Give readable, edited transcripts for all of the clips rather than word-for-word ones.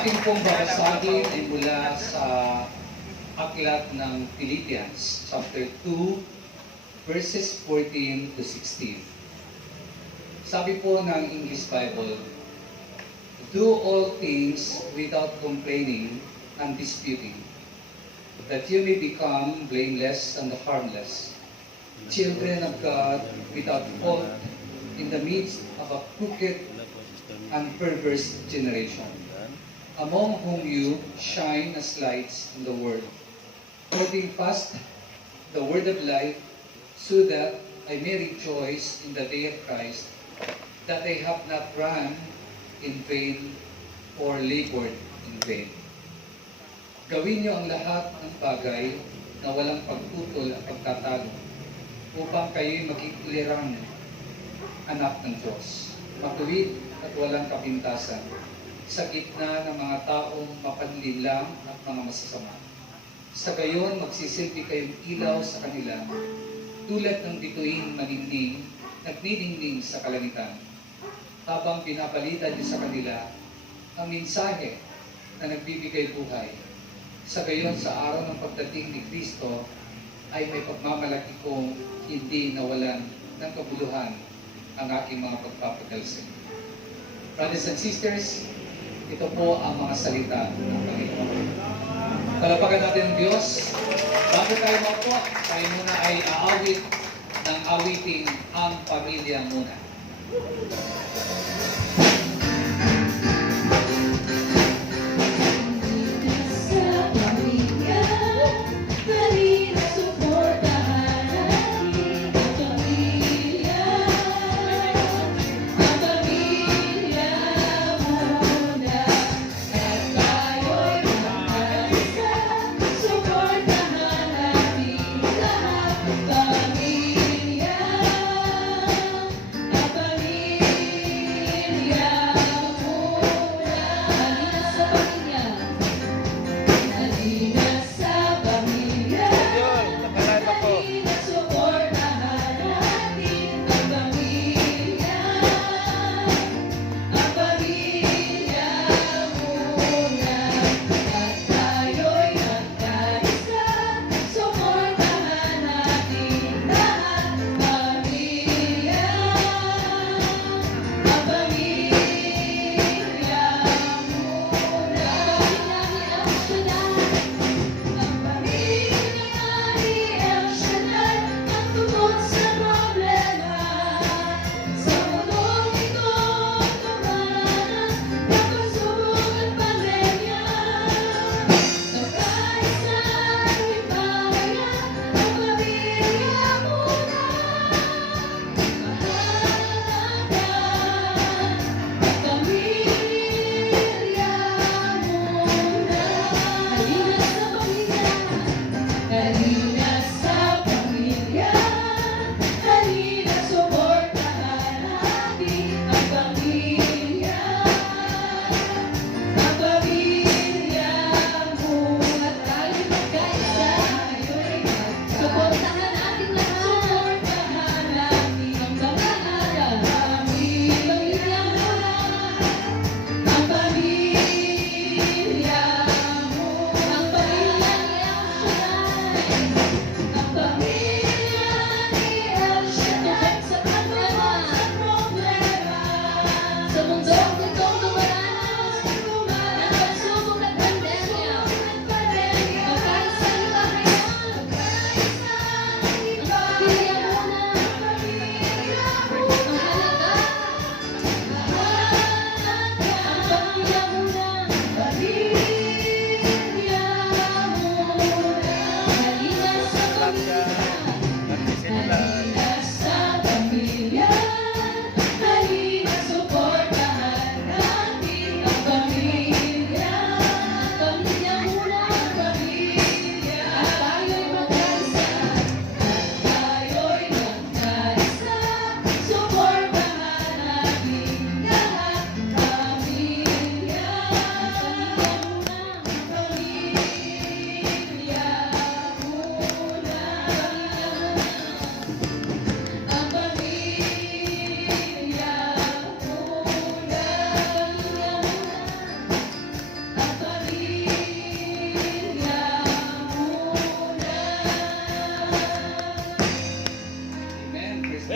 ating pong babasagin ay mula sa aklat ng Philippians, chapter 2, verses 14 to 16. Sabi po ng English Bible, "Do all things without complaining and disputing, that you may become blameless and harmless, children of God without fault in the midst of a crooked and perverse generation, among whom you shine as lights in the world, holding fast the word of life, so that I may rejoice in the day of Christ, that I have not run in vain or labored in vain." Gawin niyo ang lahat ng bagay na walang pagputol at pagtatalo, upang kayo'y maging ulirang anak ng Diyos, matuwid at walang kapintasan, sa gitna ng mga taong mapanlilang at mga masasama. Sa gayon, magsisilbi kayong ilaw sa kanila, tulad ng bituing maningning, nagniningning sa kalangitan, habang pinapalitan niyo sa kanila ang mensahe na nagbibigay buhay. Sa gayon, sa araw ng pagdating ni Kristo, ay may pagmamalaki kong hindi nawalan ng kabuluhan ang aking mga pagpapadalsin. Brothers and sisters, ito po ang mga salita ng Panginoon. Palapakan natin ang Diyos. Bago tayo maupo, tayo muna ay aawit ng awiting Ang Pamilya Muna.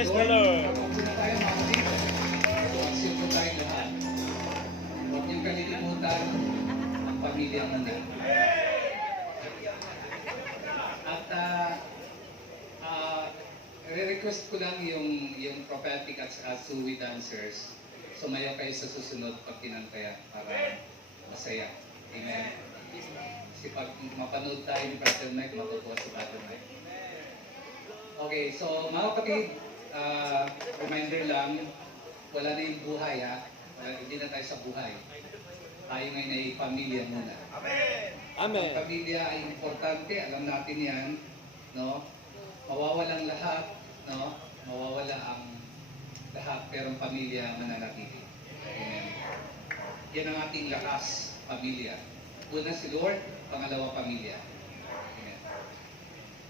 Praise the Lord. Kapag na tayo mga kapatid, sumaksyon po tayong lahat. Huwag niyong kalilimutan ang pamilya muna. At re-request ko lang yung prophetic at suwi dancers. Sumayaw kayo sa susunod pag kinantayan para masaya. Amen. Kasi pag mapanood tayo ni Pastor Mike, matutuwa si Pastor Mike. Okay, so mga kapatid, reminder lang, wala na yung buhay ha. Hindi na tayo sa buhay. Tayo ngayon ay pamilya muna. Amen. Ang pamilya ay importante, alam natin yan, no? Mawawalang lahat, no? Mawawala ang lahat, pero ang pamilya mananatili. Amen. Yan ang ating lakas, pamilya. Una si Lord, pangalawa pamilya. Amen.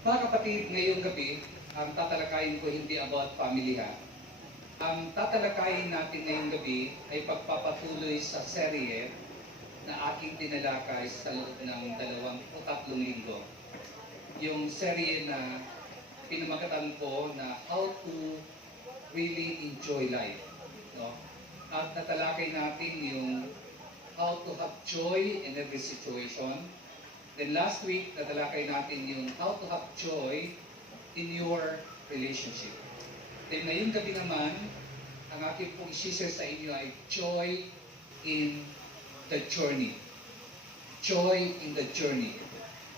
Mga kapatid, ngayong gabi, ang tatalakayin ko hindi about family ha. Ang tatalakayin natin ngayong gabi ay pagpapatuloy sa serye na aking tinalakay sa loob ng 2 o 3 linggo. Yung serye na pinamakatan ko na how to really enjoy life. No? At natalakay natin yung how to have joy in every situation. Then last week, natalakay natin yung how to have joy in your relationship. Then ngayong gabi naman, ang aking pong i-share sa inyo ay joy in the journey. Joy in the journey.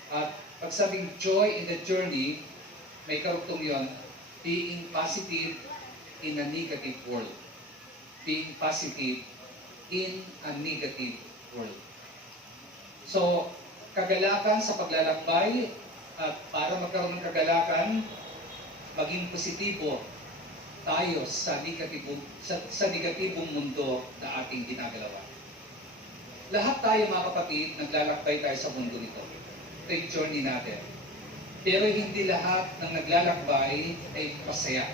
At pag sabing joy in the journey, may karugtong yon, being positive in a negative world. Being positive in a negative world. So, kagalakan sa paglalakbay, at para magkaroon ng kagalakan, maging positibo tayo sa negatibong mundo na ating ginagalawan. Lahat tayo mga kapatid, naglalakbay tayo sa mundo nito. Ito yung journey natin. Pero hindi lahat ng naglalakbay ay masaya.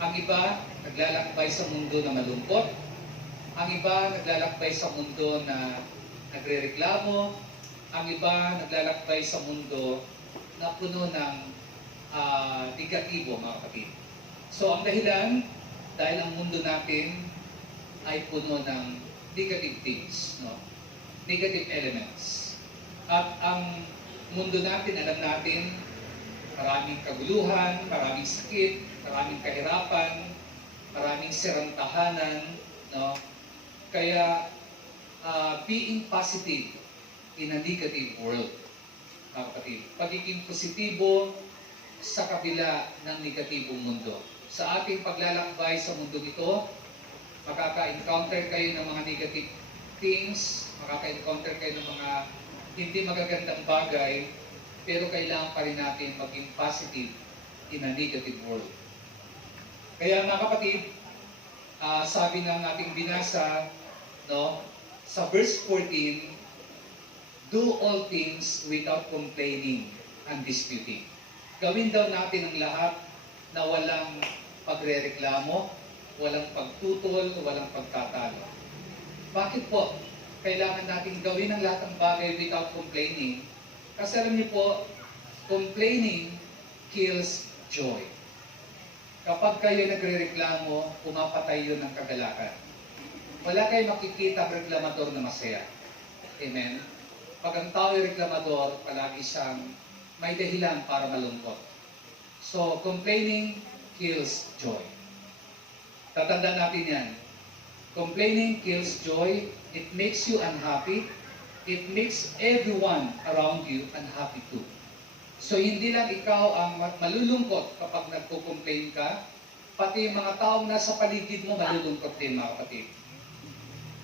Ang iba, naglalakbay sa mundo na malungkot. Ang iba, naglalakbay sa mundo na nagrereklamo. Ang iba, naglalakbay sa mundo na puno ng negatibo, mga kapatid. So, ang dahilan, dahil ang mundo natin ay puno ng negative things, no? Negative elements. At ang mundo natin, alam natin, maraming kaguluhan, maraming sakit, maraming kahirapan, maraming sirang tahanan, no? Kaya, being positive in a negative world, mga kapatid. Pagiging positibo sa kabila ng negatibong mundo. Sa ating paglalakbay sa mundo nito, makaka-encounter kayo ng mga negative things, makaka-encounter kayo ng mga hindi magagandang bagay, pero kailangan pa rin natin maging positive in a negative world. Kaya mga kapatid, sabi ng ating binasa, no, sa verse 14, do all things without complaining and disputing. Gawin daw natin ang lahat na walang pagrereklamo, walang pagtutol, walang pagtatalo. Bakit po? Kailangan natin gawin ang lahat ng bagay without complaining. Kasi alam niyo po, complaining kills joy. Kapag kayo nagrereklamo, pumapatay yun ng kagalakan. Wala kayo makikita reklamador na masaya. Amen? Pag ang tao ay reklamador, palagi siyang may dahilan para malungkot. So, complaining kills joy. Tatandaan natin yan. Complaining kills joy. It makes you unhappy. It makes everyone around you unhappy too. So, hindi lang ikaw ang malulungkot kapag nagko-complain ka, pati yung mga taong nasa paligid mo malulungkot din, mga kapatid.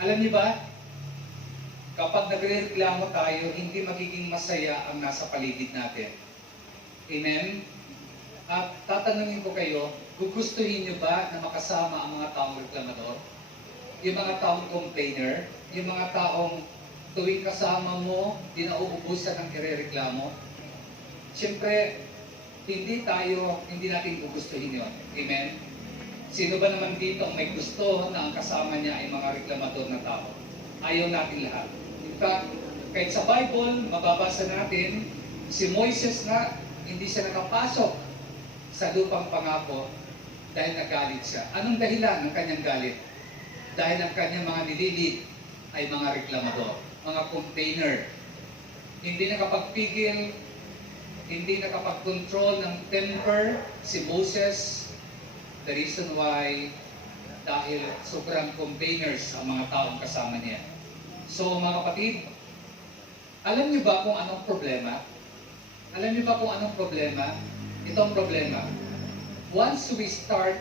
Alam niyo ba? Kapag nagrereklamo tayo, hindi magiging masaya ang nasa paligid natin. Amen? At tatanungin ko kayo, gugustuhin niyo ba na makasama ang mga taong reklamador? Yung mga taong complainer? Yung mga taong tuwing kasama mo, di nauubusan ng irereklamo? Siyempre, hindi natin gugustuhin yun. Amen? Sino ba naman dito ang may gusto na ang kasama niya ay mga reklamador na tao? Ayaw natin lahat. In fact, kahit sa Bible, mababasa natin, si Moises na hindi siya nakapasok sa lupang pangako dahil nagalit siya. Anong dahilan ng kanyang galit? Dahil ang kanyang mga nililid ay mga reklamador, mga complainer. Hindi nakapagpigil, hindi nakapag-control ng temper si Moses. The reason why, dahil sobrang complainers ang mga taong kasama niya. So mga kapatid, alam niyo ba kung anong problema? Alam niyo ba kung anong problema? Ito ang problema. Once we start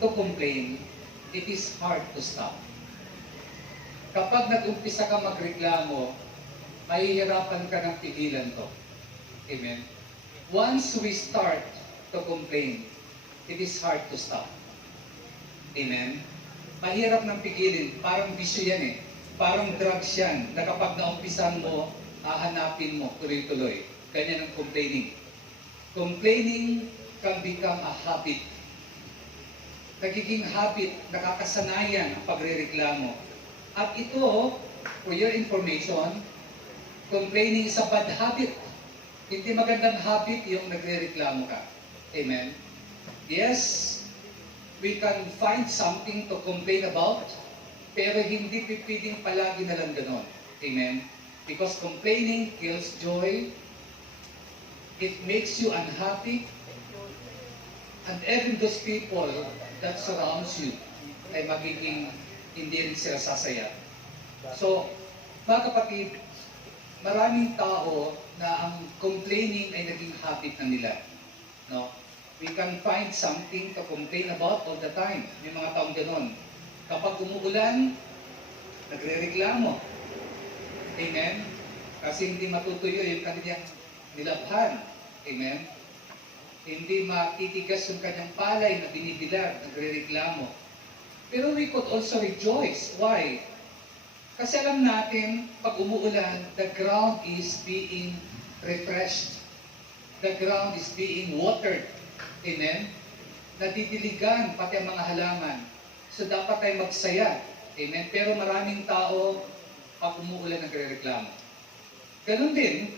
to complain, it is hard to stop. Kapag nag-umpisa ka magreklamo, mahihirapan ka ng pigilan to. Amen? Once we start to complain, it is hard to stop. Amen? Mahirap ng pigilin. Parang bisyo yan eh. Parang drugs yan, na kapag naumpisan mo, hahanapin mo tuloy-tuloy. Ganyan ang complaining. Complaining can become a habit. Nagiging habit, nakakasanayan ang pagrereklamo. At ito, for your information, complaining is a bad habit. Hindi magandang habit yung nagrereklamo ka. Amen? Yes, we can find something to complain about, pero hindi pipiling palagi na lang ganon. Amen? Because complaining kills joy, it makes you unhappy, and even those people that surrounds you ay magiging hindi rin sila sasaya. So, mga kapatid, maraming tao na ang complaining ay naging habit na nila. No? We can find something to complain about all the time. May mga taong ganon. Kapag umuulan, nagre-reklamo. Amen? Kasi hindi matutuyo yung kanyang nilabhan. Amen? Hindi matitigas yung kanyang palay na binibilag, nagre-reklamo. Pero we could also rejoice. Why? Kasi alam natin, pag umuulan, the ground is being refreshed. The ground is being watered. Amen? Nadidiligan pati ang mga halaman. So dapat tayo magsaya. Amen? Pero maraming tao, pag umuulan, nagre-reklamo. Ganun din,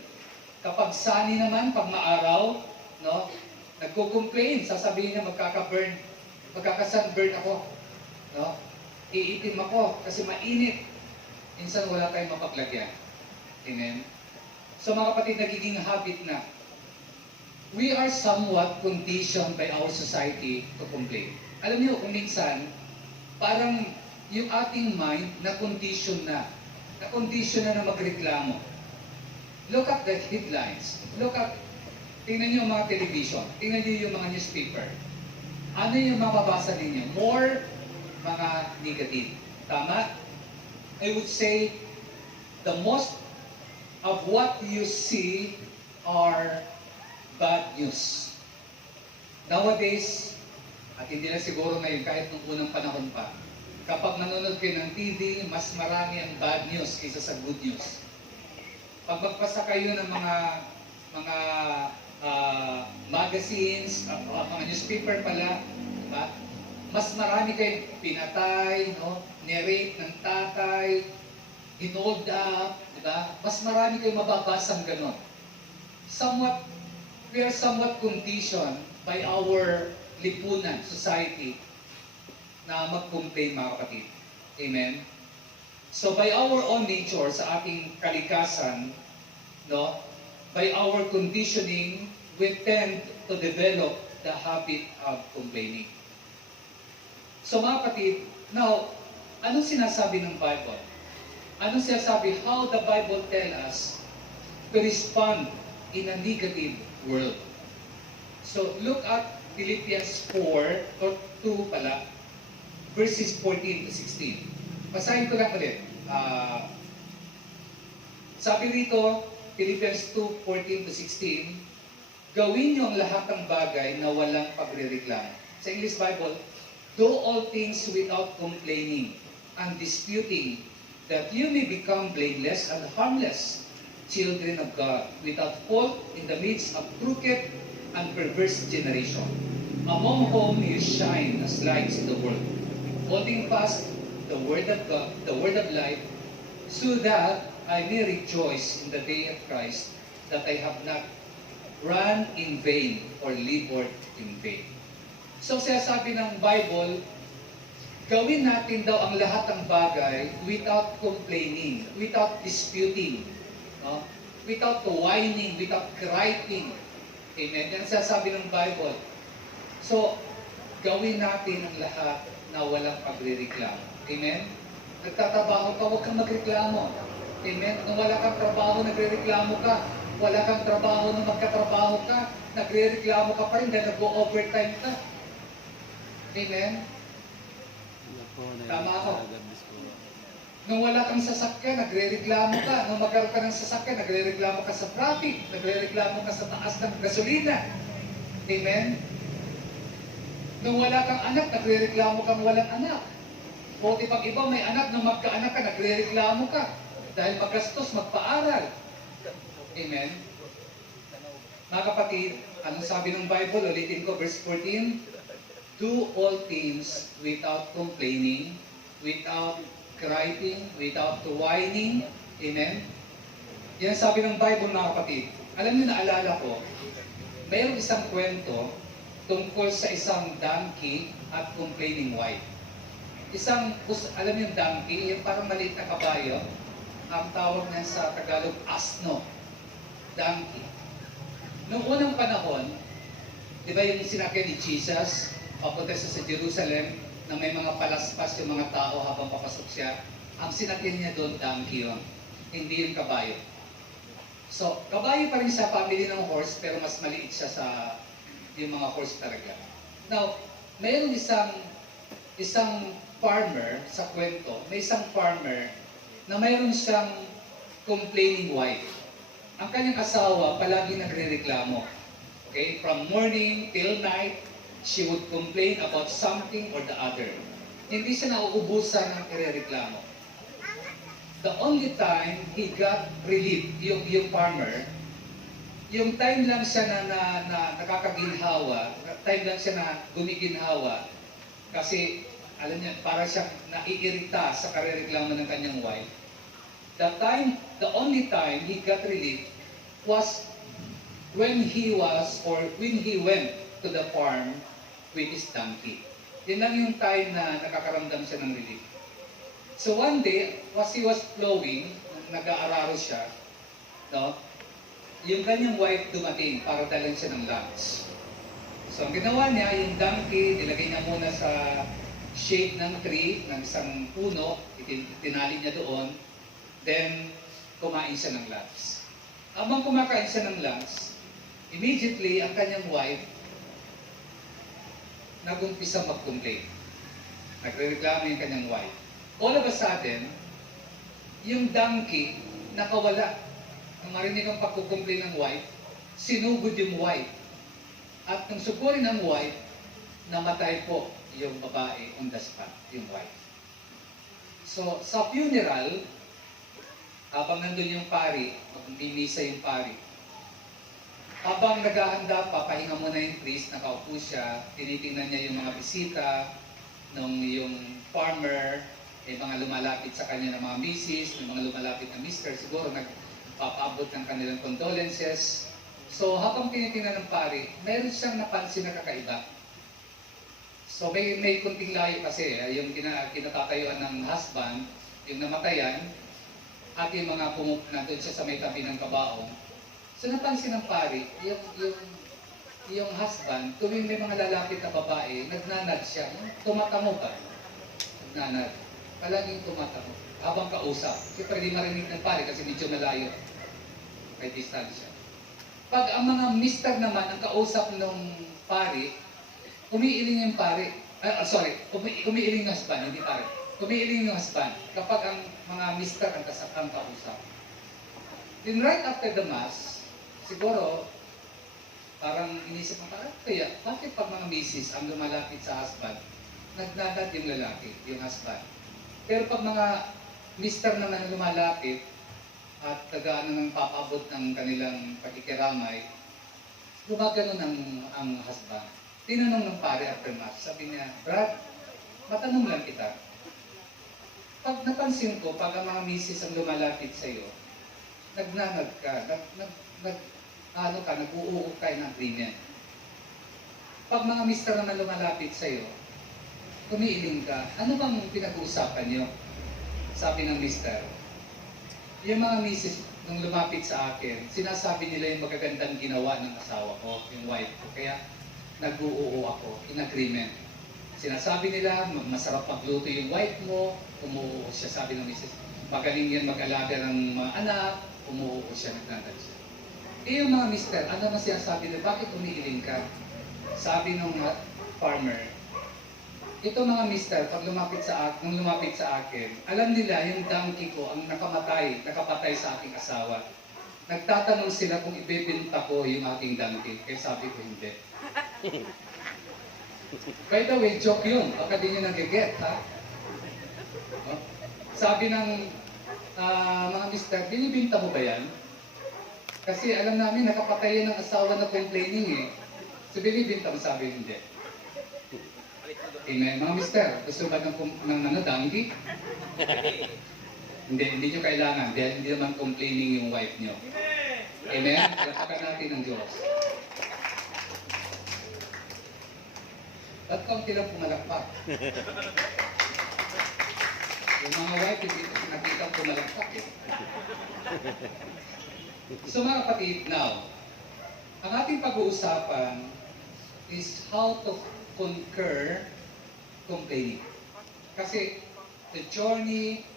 kapag sunny naman, pag maaraw, no, nagko-complain, sasabihin niya magkaka-sunburn ako. No? Iitim ako kasi mainit. Minsan wala tayong mapaglagyan. Amen? So mga kapatid, nagiging habit na. We are somewhat conditioned by our society to complain. Alam niyo, kung minsan, parang yung ating mind na-condition na. Na-condition na magreklamo. Look at the headlines. Tingnan niyo yung mga television. Tingnan niyo yung mga newspaper. Ano yung mababasa ninyo? More mga negative. Tama? I would say, the most of what you see are bad news. Nowadays, at hindi na siguro ngayon, kahit nung unang panahon pa, kapag nanonood kayo ng TV, mas marami ang bad news kaysa sa good news. Pag magpasa kayo ng mga magazines, mga newspaper pala, diba? Mas marami kayong pinatay, no? Nirape ng tatay, hinold up, diba? Mas marami kayong mababasang ganon. We are somewhat conditioned by our lipunan, society, na mag-complain, mga kapatid. Amen? So by our own nature, sa ating kalikasan, no, by our conditioning, we tend to develop the habit of complaining. So mga kapatid, now, anong sinasabi ng Bible? Anong sinasabi? How the Bible tell us to respond in a negative world. So look at Philippians 4, or 2 pala, verses 14 to 16. Basahin ko lang ulit. Sabi rito, Philippians 2, 14 to 16, gawin niyo ang lahat ng bagay na walang pagrereklamo. Sa English Bible, do all things without complaining and disputing, that you may become blameless and harmless, children of God, without fault in the midst of crooked and perverse generation, among whom you shine as lights in the world, holding fast the word of God, the word of life, so that I may rejoice in the day of Christ, that I have not run in vain or labored in vain. So sinasabi ng Bible, gawin natin daw ang lahat ng bagay without complaining, without disputing, no? Without whining, without griping. Amen? Yan ang sinasabi ng Bible. So, gawin natin ang lahat na walang pagrereklamo. Amen? Nagtatrabaho ka, huwag kang magreklamo. Amen? Kung wala kang trabaho, nagrereklamo ka. Wala kang trabaho, nung magkatrabaho ka, nagrereklamo ka pa rin dahil nag-overtime ka. Amen? Tama ako. Nung wala kang sasakyan, nagrereklamo ka. Nung magkaroon ka ng sasakyan, nagrereklamo ka sa traffic. Nagrereklamo ka sa taas ng gasolina. Amen? Nung wala kang anak, nagrereklamo kang walang anak. Buti pag iba may anak, nung magkaanak ka, nagrereklamo ka. Dahil magastos, magpaaral. Amen? Mga kapatid, anong sabi ng Bible? Ulitin ko, verse 14. Do all things without complaining, without griping, without whining. Amen? Yan sabi ng Bible, mga kapatid. Alam niyo, naalala ko, mayroong isang kwento tungkol sa isang donkey at complaining wife. Alam niyo yung donkey, yung parang maliit na kabayo, ang tawag niya sa Tagalog, asno. Donkey. Noong unang panahon, di ba yung sinakyan ni Jesus, papunta siya sa Jerusalem, na may mga palaspas yung mga tao habang papasok siya, ang sinakyan niya doon, donkey yun. Hindi yung kabayo. So, kabayo pa rin siya, family ng horse, pero mas maliit siya sa yung mga horse talaga. Now, mayroong isang farmer sa kwento, may isang farmer na mayroon siyang complaining wife. Ang kanyang asawa palagi nagrereklamo. Okay? From morning till night, she would complain about something or the other. Hindi siya nauubusan ng irereklamo. The only time he got relief, yung farmer, yung time lang siya na nakakaginhawa, time lang siya na gumiginhawa, kasi alam niya, para siya naiirita sa karereklamo ng kanyang wife. The only time he got relief was when he went to the farm with his donkey. Yan lang yung time na nakakaramdam siya ng relief. So one day, as he was flowing, nag-aararo siya, no? Yung kanyang wife dumating para dalan siya ng lunch. So ang ginawa niya, yung donkey, nilagay niya muna sa shade ng tree, ng isang puno, tinali niya doon, then kumain siya ng lunch. Habang kumakain siya ng lunch, immediately ang kanyang wife nag-umpisa mag-complain. Nagre-reklamo yung kanyang wife. All of a sudden, yung donkey nakawala. Nung marinig ang pagkukomplain ng wife, sinugod yung wife. At nung sugurin ng wife, namatay po yung babae on the spot, yung wife. So, sa funeral, habang nandun yung pari, magmimisa yung pari, habang naghahanda pa, pahinga muna yung priest, nakaupo siya, tinitingnan niya yung mga bisita, nung yung farmer, may mga lumalapit sa kanya ng mga misis, may mga lumalapit na mister, siguro nagpapaabot ng kanilang condolences. So habang tinitingnan ng pari, mayroon siyang napansin na kakaiba. So may kunting layo kasi, yung kinatatayuan ng husband, yung namatayan, at yung mga nandun siya sa may tabi ng kabaong. So napansin ng pari, yung husband, tuwing may mga lalapit na babae, nagnanad siya. Tumatango ba? Nagnanad. Palaging tumatango. Habang kausap. Siyempre di marinig ng pari kasi medyo malayo. May distansya. Pag ang mga mister naman, ang kausap ng pari, umiiling yung pari. Umiiling yung husband, hindi pari. Umiiling yung husband kapag ang mga mister ang kausap. Then right after the mass, siguro, parang inisip mo, kaya bakit pag mga misis ang lumalapit sa husband, nagnanad yung lalaki, yung husband. Pero pag mga mister naman ang lumalapit at tagaano ng papabot ng kanilang pakikiramay, gumagano ang husband. Tinanong ng pare after mass, sabi niya, Brad, matanong lang kita. Pag napansin ko, pag ang mga misis ang lumalapit sa iyo, nagnanad ka, nag-uuok kayo ng agreement. Pag mga mister naman lumalapit sa'yo, umiiling ka, ano bang pinag-uusapan nyo? Sabi ng mister, yung mga misis nung lumapit sa akin, sinasabi nila yung magagandang ginawa ng asawa ko, yung wife ko. Kaya nag-uuo ako, in agreement. Sinasabi nila, masarap magluto yung wife mo, umuuo siya. Sabi ng misis, magaling yan mag-alaga ng mga anak, umuuo siya, nagdadal siya. Eh yung mga mister, ano naman sinasabi nila, bakit umiiling ka? Sabi ng farmer, ito mga mister, pag nung lumapit sa akin, alam nila yung donkey ko ang nakapatay sa aking asawa. Nagtatanong sila kung ibebenta ko yung aking donkey. Kaya sabi ko hindi. By the way, joke yun. Baka di nyo nag-get, ha? No? Sabi ng mga mister, binibinta mo ba yan? Kasi alam namin, nakapatay ng asawa na complaining eh. So binibinta mo, sabi hindi. Amen. Mga mister, gusto ba ng donkey? Hindi nyo kailangan. Dahil hindi naman complaining yung wife nyo. Amen? Palapakan natin ng Diyos. Ba't kaunti lang pumalakpak? Yung mga wife, hindi ko nakita pumalakpak eh. So mga kapatid, now, ang ating pag-uusapan is how to conquer complaining. Kasi the journey,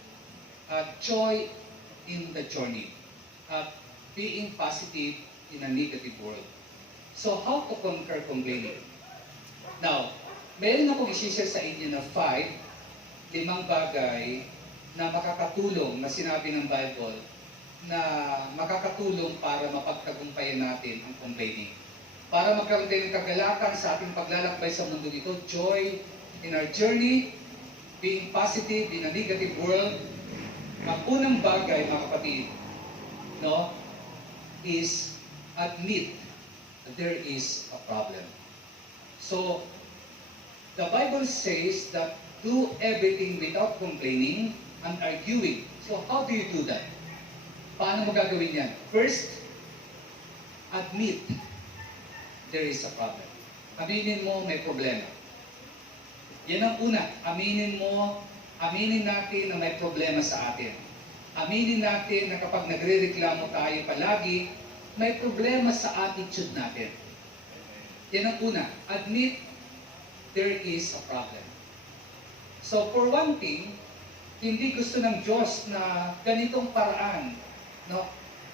joy in the journey, being positive in a negative world. So how to conquer complaining? Now, meron akong i-share sa inyo na 5 bagay na makakatulong na sinabi ng Bible na makakatulong para mapagtagumpayan natin ang complaining. Para magkaroon tayo ng kagalakan sa ating paglalakbay sa mundo ito, joy in our journey, being positive in a negative world. Ang unang bagay, mga kapatid, no, is admit that there is a problem. So, the Bible says that do everything without complaining and arguing. So, how do you do that? Paano mo gagawin yan? First, admit there is a problem. Aminin mo may problema. Yan ang una. Aminin natin na may problema sa atin. Aminin natin na kapag nagre-reklamo tayo palagi, may problema sa attitude natin. Yan ang una. Admit there is a problem. So for one thing, hindi gusto ng Diyos na ganitong paraan. No?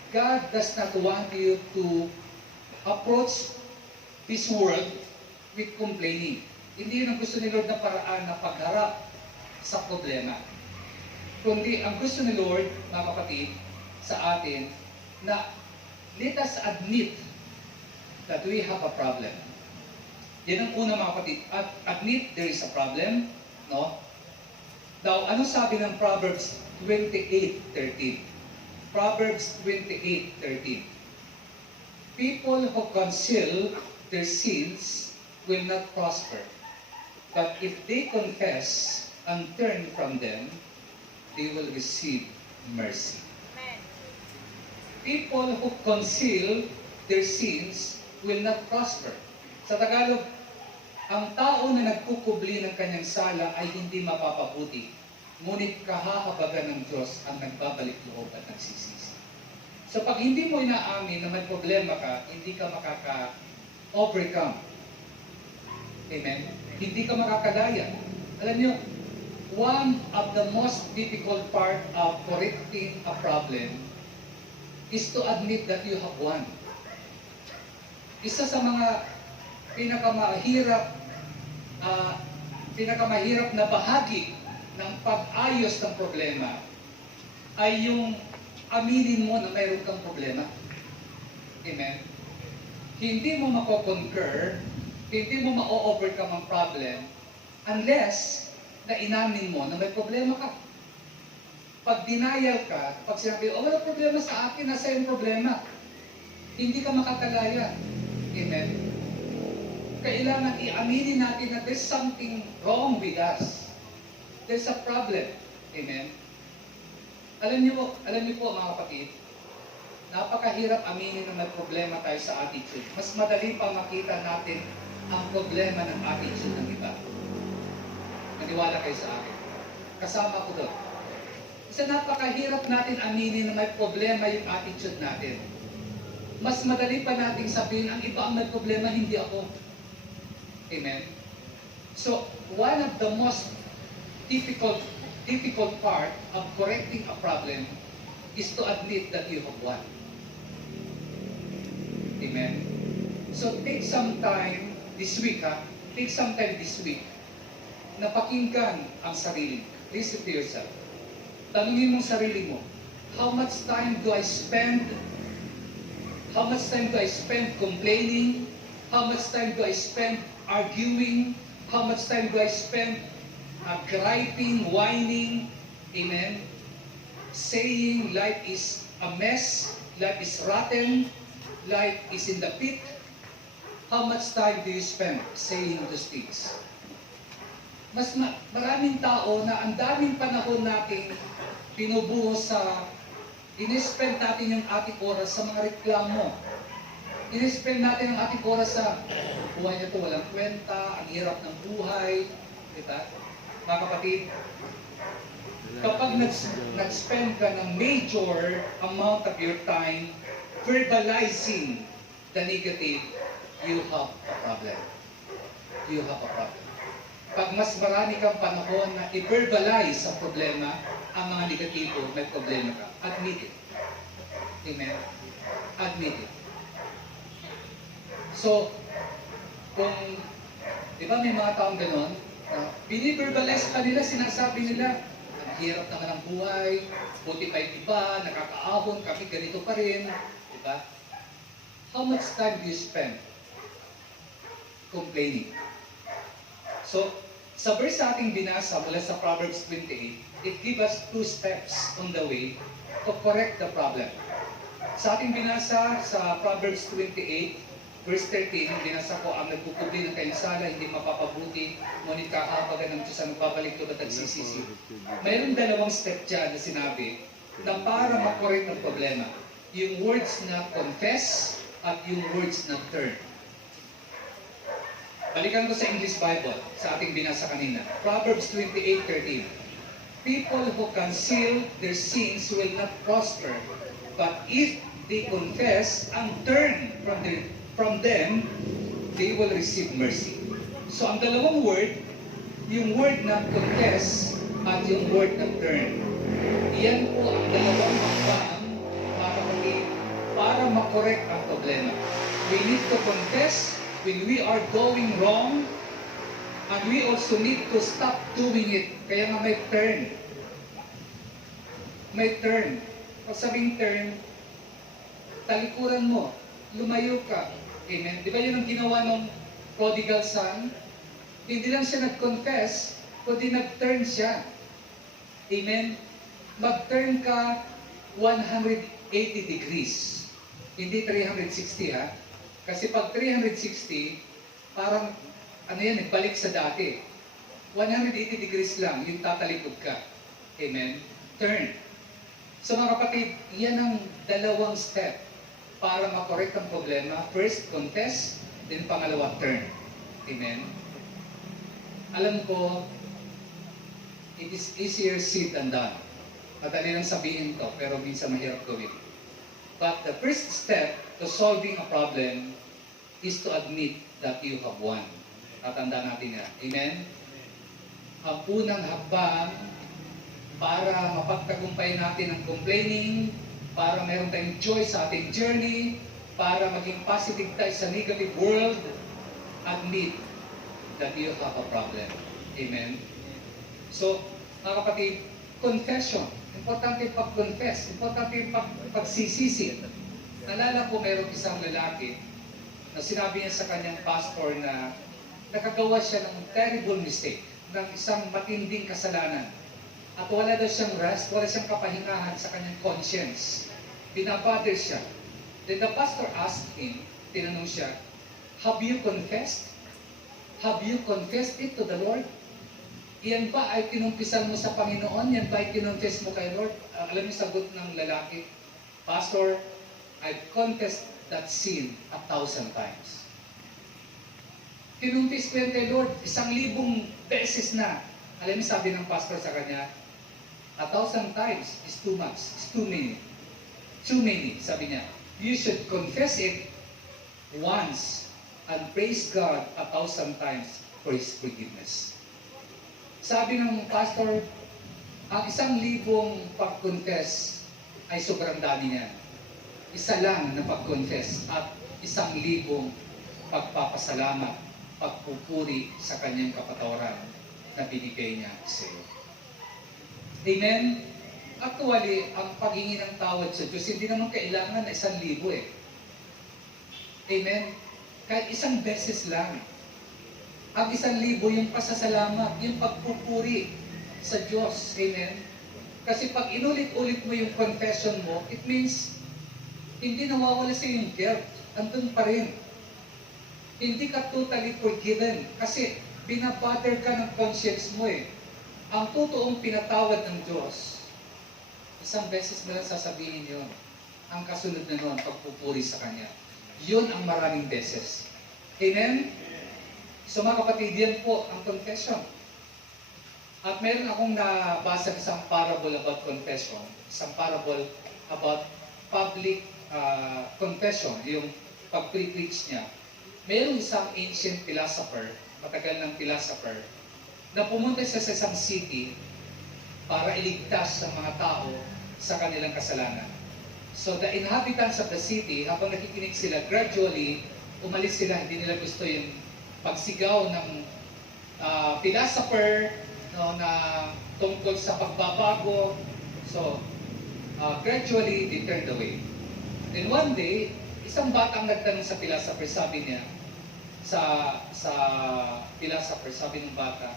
God does not want you to approach this world with complaining. Hindi yun ang gusto ni Lord na paraan na pagharap sa problema. Kundi ang gusto ni Lord, mga kapatid, sa atin, na let us admit that we have a problem. Yan ang una, mga kapatid. Admit there is a problem. No? Now, ano sabi ng Proverbs 28:13? Proverbs 28:13. People who conceal their sins will not prosper. But if they confess and turn from them, they will receive mercy. Amen. People who conceal their sins will not prosper. Sa Tagalog, ang tao na nagkukubli ng kanyang sala ay hindi mapapabuti. Ngunit kahahabagan ng Diyos ang nagbabalik loob at nagsisisi. So pag hindi mo inaamin na may problema ka, hindi ka makaka-overcome. Amen? Hindi ka makakadaya. Alam niyo, one of the most difficult part of correcting a problem is to admit that you have one. Isa sa mga pinakamahirap na bahagi ng pag-ayos ng problema ay yung aminin mo na mayroon kang problema. Amen? Hindi mo mako-conquer, hindi mo ma-overcome ang problem unless na inamin mo na may problema ka. Pag denial ka, pag sinabi, wala problema sa akin, nasa yung problema, hindi ka makakalaya. Amen? Kailangan i-aminin natin na there's something wrong with us. There's a problem. Amen? Alam niyo po mga kapatid, napakahirap aminin na may problema tayo sa attitude. Mas madali pa makita natin ang problema ng attitude ng iba. Maniwala kayo sa akin. Kasama ko doon. Kasi napakahirap natin aminin na may problema yung attitude natin. Mas madali pa nating sabihin, ang iba ang may problema, hindi ako. Amen? So, one of the most difficult part of correcting a problem is to admit that you have one. Amen? So, take some time this week, na pakinggan ang sarili. Listen to yourself. Tanungin mong sarili mo, how much time do I spend complaining? How much time do I spend arguing? How much time do I spend griping, whining? Amen? Saying life is a mess, life is rotten, life is in the pit. How much time do you spend saying those things? Maraming tao na ang daming panahon nating pinubuhos sa in-spend natin yung ating oras sa mga reklamo. In-spend natin ang ating oras sa buhay nito walang kwenta, ang hirap ng buhay, diba? Mga kapatid, kapag nag-spend ka ng major amount of your time verbalizing the negative, you have a problem. You have a problem. Pag mas marami kang panahon na i-verbalize ang problema, ang mga negatibo, may problema ka. Admit it. Amen? Admit it. So, kung, di ba may mga taong ganon, bini-verbalize ka nila, sinasabi nila, ang hirap naman ang buhay, buti pa yung iba, nakakaahon, kami ganito pa rin. Di ba? How much time do you spend complaining? So, sa verse sa ating binasa mula sa Proverbs 28, it gives us 2 steps on the way to correct the problem. Sa ating binasa sa Proverbs 28, verse 13, binasa ko, ang nagkukubli ng kayong sala, hindi mapapabuti, ngunit kakahabagan ng Diyos ang babalik to at nagsisisi. Mayroong 2 step dyan na sinabi na para makorek ng problema. Yung words na confess at yung words na turn. Balikan ko sa English Bible, sa ating binasa kanina. Proverbs 28:13. People who conceal their sins will not prosper, but if they confess and turn from them, they will receive mercy. So ang dalawang word, yung word na confess at yung word na turn. Iyan po ang dalawang hakbang, mga kapatid, para makorek ang problema. We need to confess when we are going wrong, and we also need to stop doing it. Kaya nga may turn. May turn. Pag sabing turn, talikuran mo, lumayo ka. Amen. Di ba yun ang ginawa ng prodigal son? Hindi lang siya nag-confess, kundi nag-turn siya. Amen. Mag-turn ka 180 degrees. Hindi 360 ha. Kasi pag 360, parang, balik sa dati. 180 degrees lang, yung tatalikod ka. Amen? Turn. So mga kapatid, yan ang 2 step para makorek ang problema. First, confess, then pangalawa, turn. Amen? Alam ko, it is easier said than done. Madali lang sabihin to, pero minsan mahirap gawin. But the first step to solving a problem is to admit that you have one. Tatandaan natin yan. Amen? Ang unang hakbang para mapagtagumpay natin ang complaining, para meron tayong joy sa ating journey, para maging positive tayo sa negative world, admit that you have a problem. Amen? So, mga kapatid, confession. Importante pag-confess. Importante pagsisisi. Nalala ko mayroong isang lalaki na sinabi niya sa kanyang pastor na nakagawa siya ng terrible mistake, ng isang matinding kasalanan. At wala daw siyang rest, wala siyang kapahingahan sa kanyang conscience. Binabother siya. Then the pastor asked him, tinanong siya, have you confessed? Have you confessed it to the Lord? Yan ba ay kinumpisan mo sa Panginoon? Yan ba ay kinonfess mo kay Lord? Alam niyo sagot ng lalaki, Pastor, I've confessed that sin 1,000 times. Kinuntis ko yan kay Lord, 1,000 beses na. Alam niyo, sabi ng pastor sa kanya, 1,000 times is too much, is too many. Too many, sabi niya. You should confess it once and praise God 1,000 times for His forgiveness. Sabi ng pastor, ang 1,000 pag-confess ay sobrang dami niyan. Isa lang na pag-confess at 1,000 pagpapasalamat, pagpupuri sa kanyang kapatawaran na binigay niya sa iyo. Amen? Actually, ang paghingi ng tawad sa Diyos, hindi naman kailangan na 1,000 eh. Amen? Kahit 1 beses lang. Ang 1,000 yung pasasalamat, yung pagpupuri sa Diyos. Amen? Kasi pag inulit-ulit mo yung confession mo, it means hindi nawawala sa yung guilt. Andun pa rin. Hindi ka totally forgiven. Kasi binabatter ka ng conscience mo eh. Ang totoong pinatawad ng Diyos, 1 beses mo lang sasabihin yon. Ang kasunod na noon, pagpupuri sa Kanya. Yun ang maraming beses. Amen? So mga kapatid, yan po ang confession. At meron akong nabasa isang parable about confession. Isang parable about public confession, yung pag-preach niya. Mayroong isang ancient philosopher, matagal ng philosopher, na pumunta siya sa isang city para iligtas ang mga tao sa kanilang kasalanan. So the inhabitants of the city, habang nakikinig sila, gradually, umalis sila, hindi nila gusto yung pagsigaw ng philosopher no, na tungkol sa pagbabago. So, gradually, they turned away. Then one day, isang batang nagtanong sa philosopher, sabi niya, sa philosopher, sabi ng bata,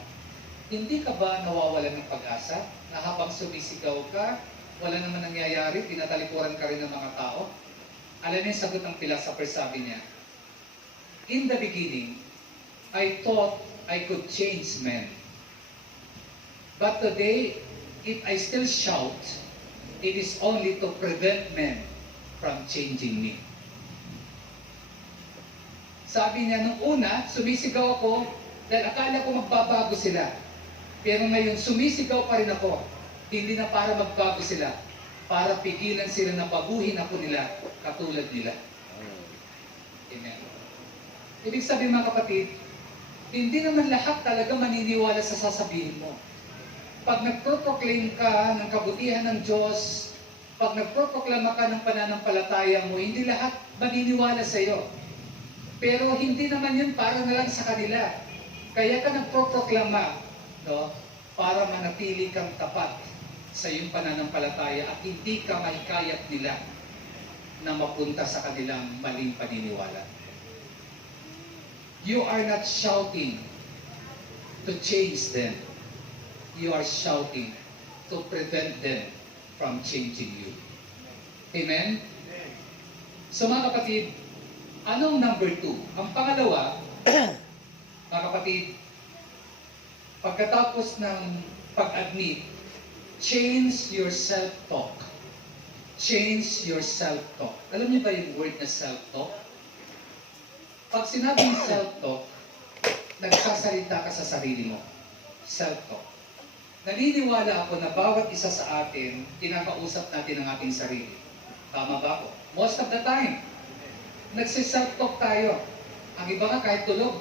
hindi ka ba nawawalan ng pag-asa na habang sumisigaw ka, wala naman nangyayari, tinatalikuran ka rin ng mga tao? Alam niyo yung sagot ng philosopher, sabi niya, in the beginning, I thought I could change men. But today, if I still shout, it is only to prevent men from changing me. Sabi niya, nung una, sumisigaw ako dahil akala ko magbabago sila. Pero ngayon, sumisigaw pa rin ako. Hindi na para magbago sila, para pigilan sila na baguhin ako nila katulad nila. Amen. Ibig sabihin mga kapatid, hindi naman lahat talaga maniniwala sa sasabihin mo. Pag nagpro-proclaim ka ng kabutihan ng Diyos, pag nagpro-proklama ka ng pananampalataya mo, hindi lahat maniniwala sa iyo. Pero hindi naman yun para na lang sa kanila. Kaya ka nagpro-proklama, no? Para manatili kang tapat sa iyong pananampalataya at hindi ka mahikayat nila na mapunta sa kanilang maling paniniwala. You are not shouting to change them. You are shouting to prevent them from changing you. Amen? So mga kapatid, anong number 2? Ang pangalawa, mga kapatid, pagkatapos ng pag-admit, change your self-talk. Change your self-talk. Alam niyo ba yung word na self-talk? Pag sinabing self-talk, nagsasalita ka sa sarili mo. Self-talk. Naniniwala ako na bawat isa sa atin, kinakausap natin ang ating sarili. Tama ba ako? Most of the time, nagsiself-talk tayo. Ang iba nga kahit tulog,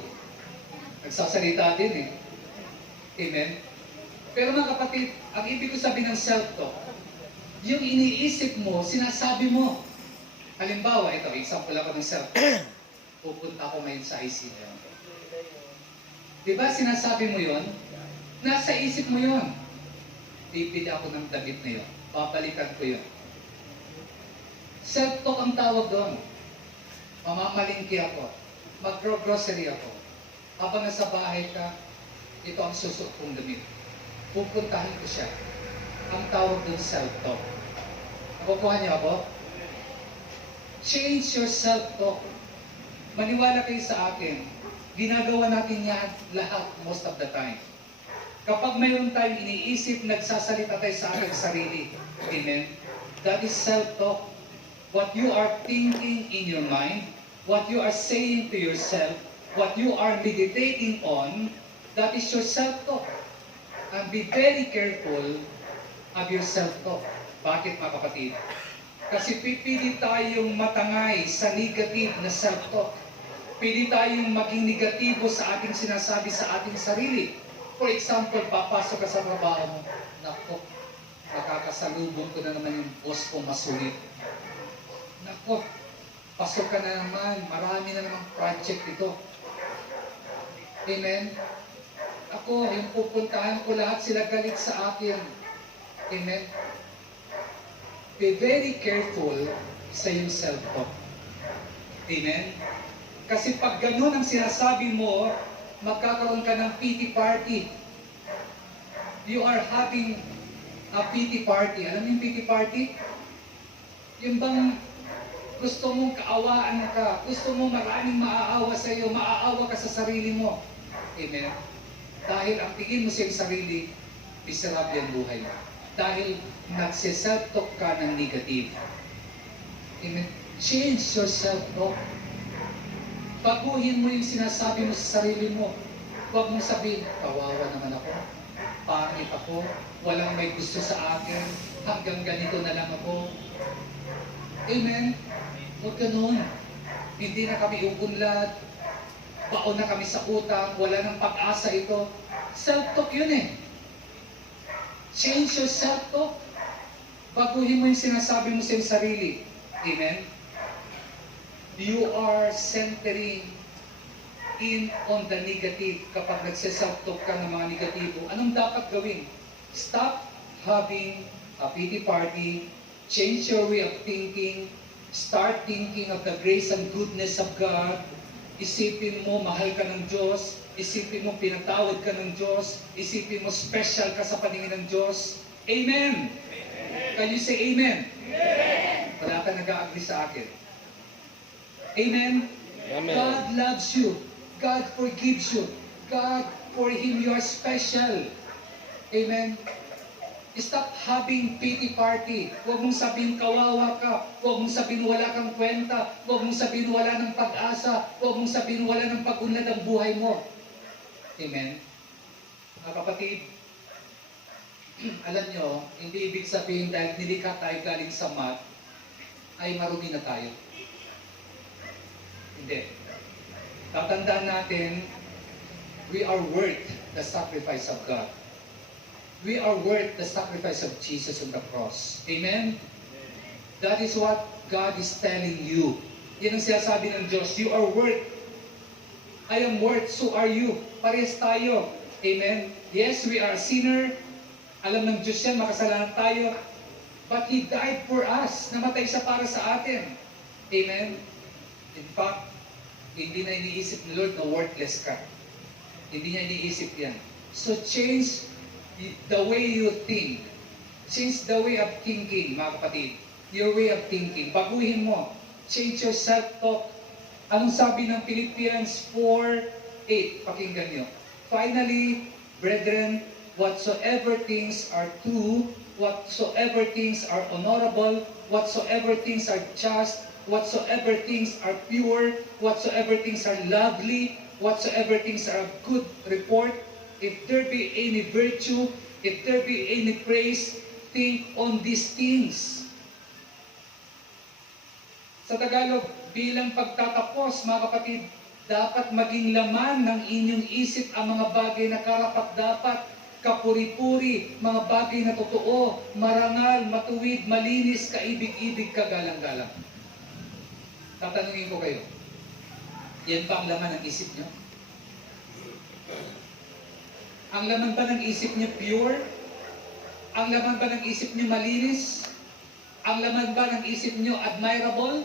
nagsasalita din eh. Amen? Pero mga kapatid, ang ibig ko sabihin ng self-talk, yung iniisip mo, sinasabi mo. Halimbawa, ito, example ako ng self-talk. Pupunta ako ngayon sa ICU. Diba sinasabi mo yon? Nasa isip mo yon. Bibili ako ng damit na yon. Babalikan ko yon. Self-talk ang tawag doon. Mamamalingki ako. Mag-grocery ako. Habang nasa bahay ka, ito ang susok kong damit. Pupuntahan ko siya. Ang tawag doon self-talk. Nakukuha niyo ako? Change your self-talk. Maniwala kayo sa akin. Ginagawa natin yan lahat most of the time. Kapag mayroon tayong iniisip, nagsasalita tayo sa ating sarili. Amen? That is self-talk. What you are thinking in your mind, what you are saying to yourself, what you are meditating on, that is your self-talk. And be very careful of your self-talk. Bakit mga kapatid? Kasi pipili tayong matangay sa negative na self-talk. Pili tayong maging negatibo sa ating sinasabi sa ating sarili. For example, papasok ka sa trabaho mo, nako, makakasalubong ko na naman yung boss ko masulit. Nako, pasok ka na naman, marami na namang project ito. Amen? Ako, yung pupuntahan ko, lahat sila galit sa akin. Amen? Be very careful sa iyong self-talk. Amen? Kasi pag ganun ang sinasabi mo, magkakaroon ka ng pity party. You are having a pity party. Alam mo yung pity party? Yung bang gusto mong kaawaan ka, gusto mong maraming maaawa sa iyo, maaawa ka sa sarili mo. Amen? Dahil ang tingin mo sa iyong sarili, miserable ang buhay mo. Dahil nagsiself-talk ka ng negative. Amen? Change your self-talk. Baguhin mo yung sinasabi mo sa sarili mo. Huwag mong sabihin, kawawa naman ako, pangit ako, walang may gusto sa akin, hanggang ganito na lang ako. Amen? Huwag ganun. Hindi na kami uunlad, baon na kami sa utang, wala nang pag-asa ito. Self-talk yun eh. Change your self-talk. Baguhin mo yung sinasabi mo sa iyong sarili. Amen? You are centering in on the negative kapag nagsiself-talk ka ng mga negatibo. Anong dapat gawin? Stop having a pity party. Change your way of thinking. Start thinking of the grace and goodness of God. Isipin mo, mahal ka ng Diyos. Isipin mo, pinatawad ka ng Diyos. Isipin mo, special ka sa paningin ng Diyos. Amen! Can you say amen? Amen! Wala ka nag-a-agree sa akin. Amen? Amen? God loves you. God forgives you. God, for Him, you are special. Amen? Stop having pity party. Huwag mong sabihin kawawa ka. Huwag mong sabihin wala kang kwenta. Huwag mong sabihin wala ng pag-asa. Huwag mong sabihin wala ng pag-unlad ang buhay mo. Amen? Mga kapatid, alam nyo, hindi ibig sabihin dahil nilikha tayo galing sa math, ay marumi na tayo. Hindi. Tatandaan natin, we are worth the sacrifice of God. We are worth the sacrifice of Jesus on the cross. Amen? That is what God is telling you. Yan ang sinasabi ng Diyos. You are worth. I am worth, so are you. Parehas tayo. Amen? Yes, we are a sinner. Alam ng Diyos yan, makasalanan tayo. But He died for us. Namatay siya para sa atin. Amen? In fact, hindi na iniisip ni Lord na worthless ka. Hindi niya iniisip yan. So change the way you think. Change the way of thinking, mga kapatid. Your way of thinking. Baguhin mo. Change your self-talk. Anong sabi ng Philippians 4:8? Pakinggan nyo. Finally, brethren, whatsoever things are true, whatsoever things are honorable, whatsoever things are just, whatsoever things are pure, whatsoever things are lovely, whatsoever things are of good report, if there be any virtue, if there be any praise, think on these things. Sa Tagalog, bilang pagtatapos, mga kapatid, dapat maging laman ng inyong isip ang mga bagay na karapat-dapat, kapuri-puri, mga bagay na totoo, marangal, matuwid, malinis, kaibig-ibig, kagalang-galang. Tatanungin ko kayo, yan ba ang laman ng isip nyo? Ang laman ba ng isip nyo pure? Ang laman ba ng isip nyo malinis? Ang laman ba ng isip nyo admirable?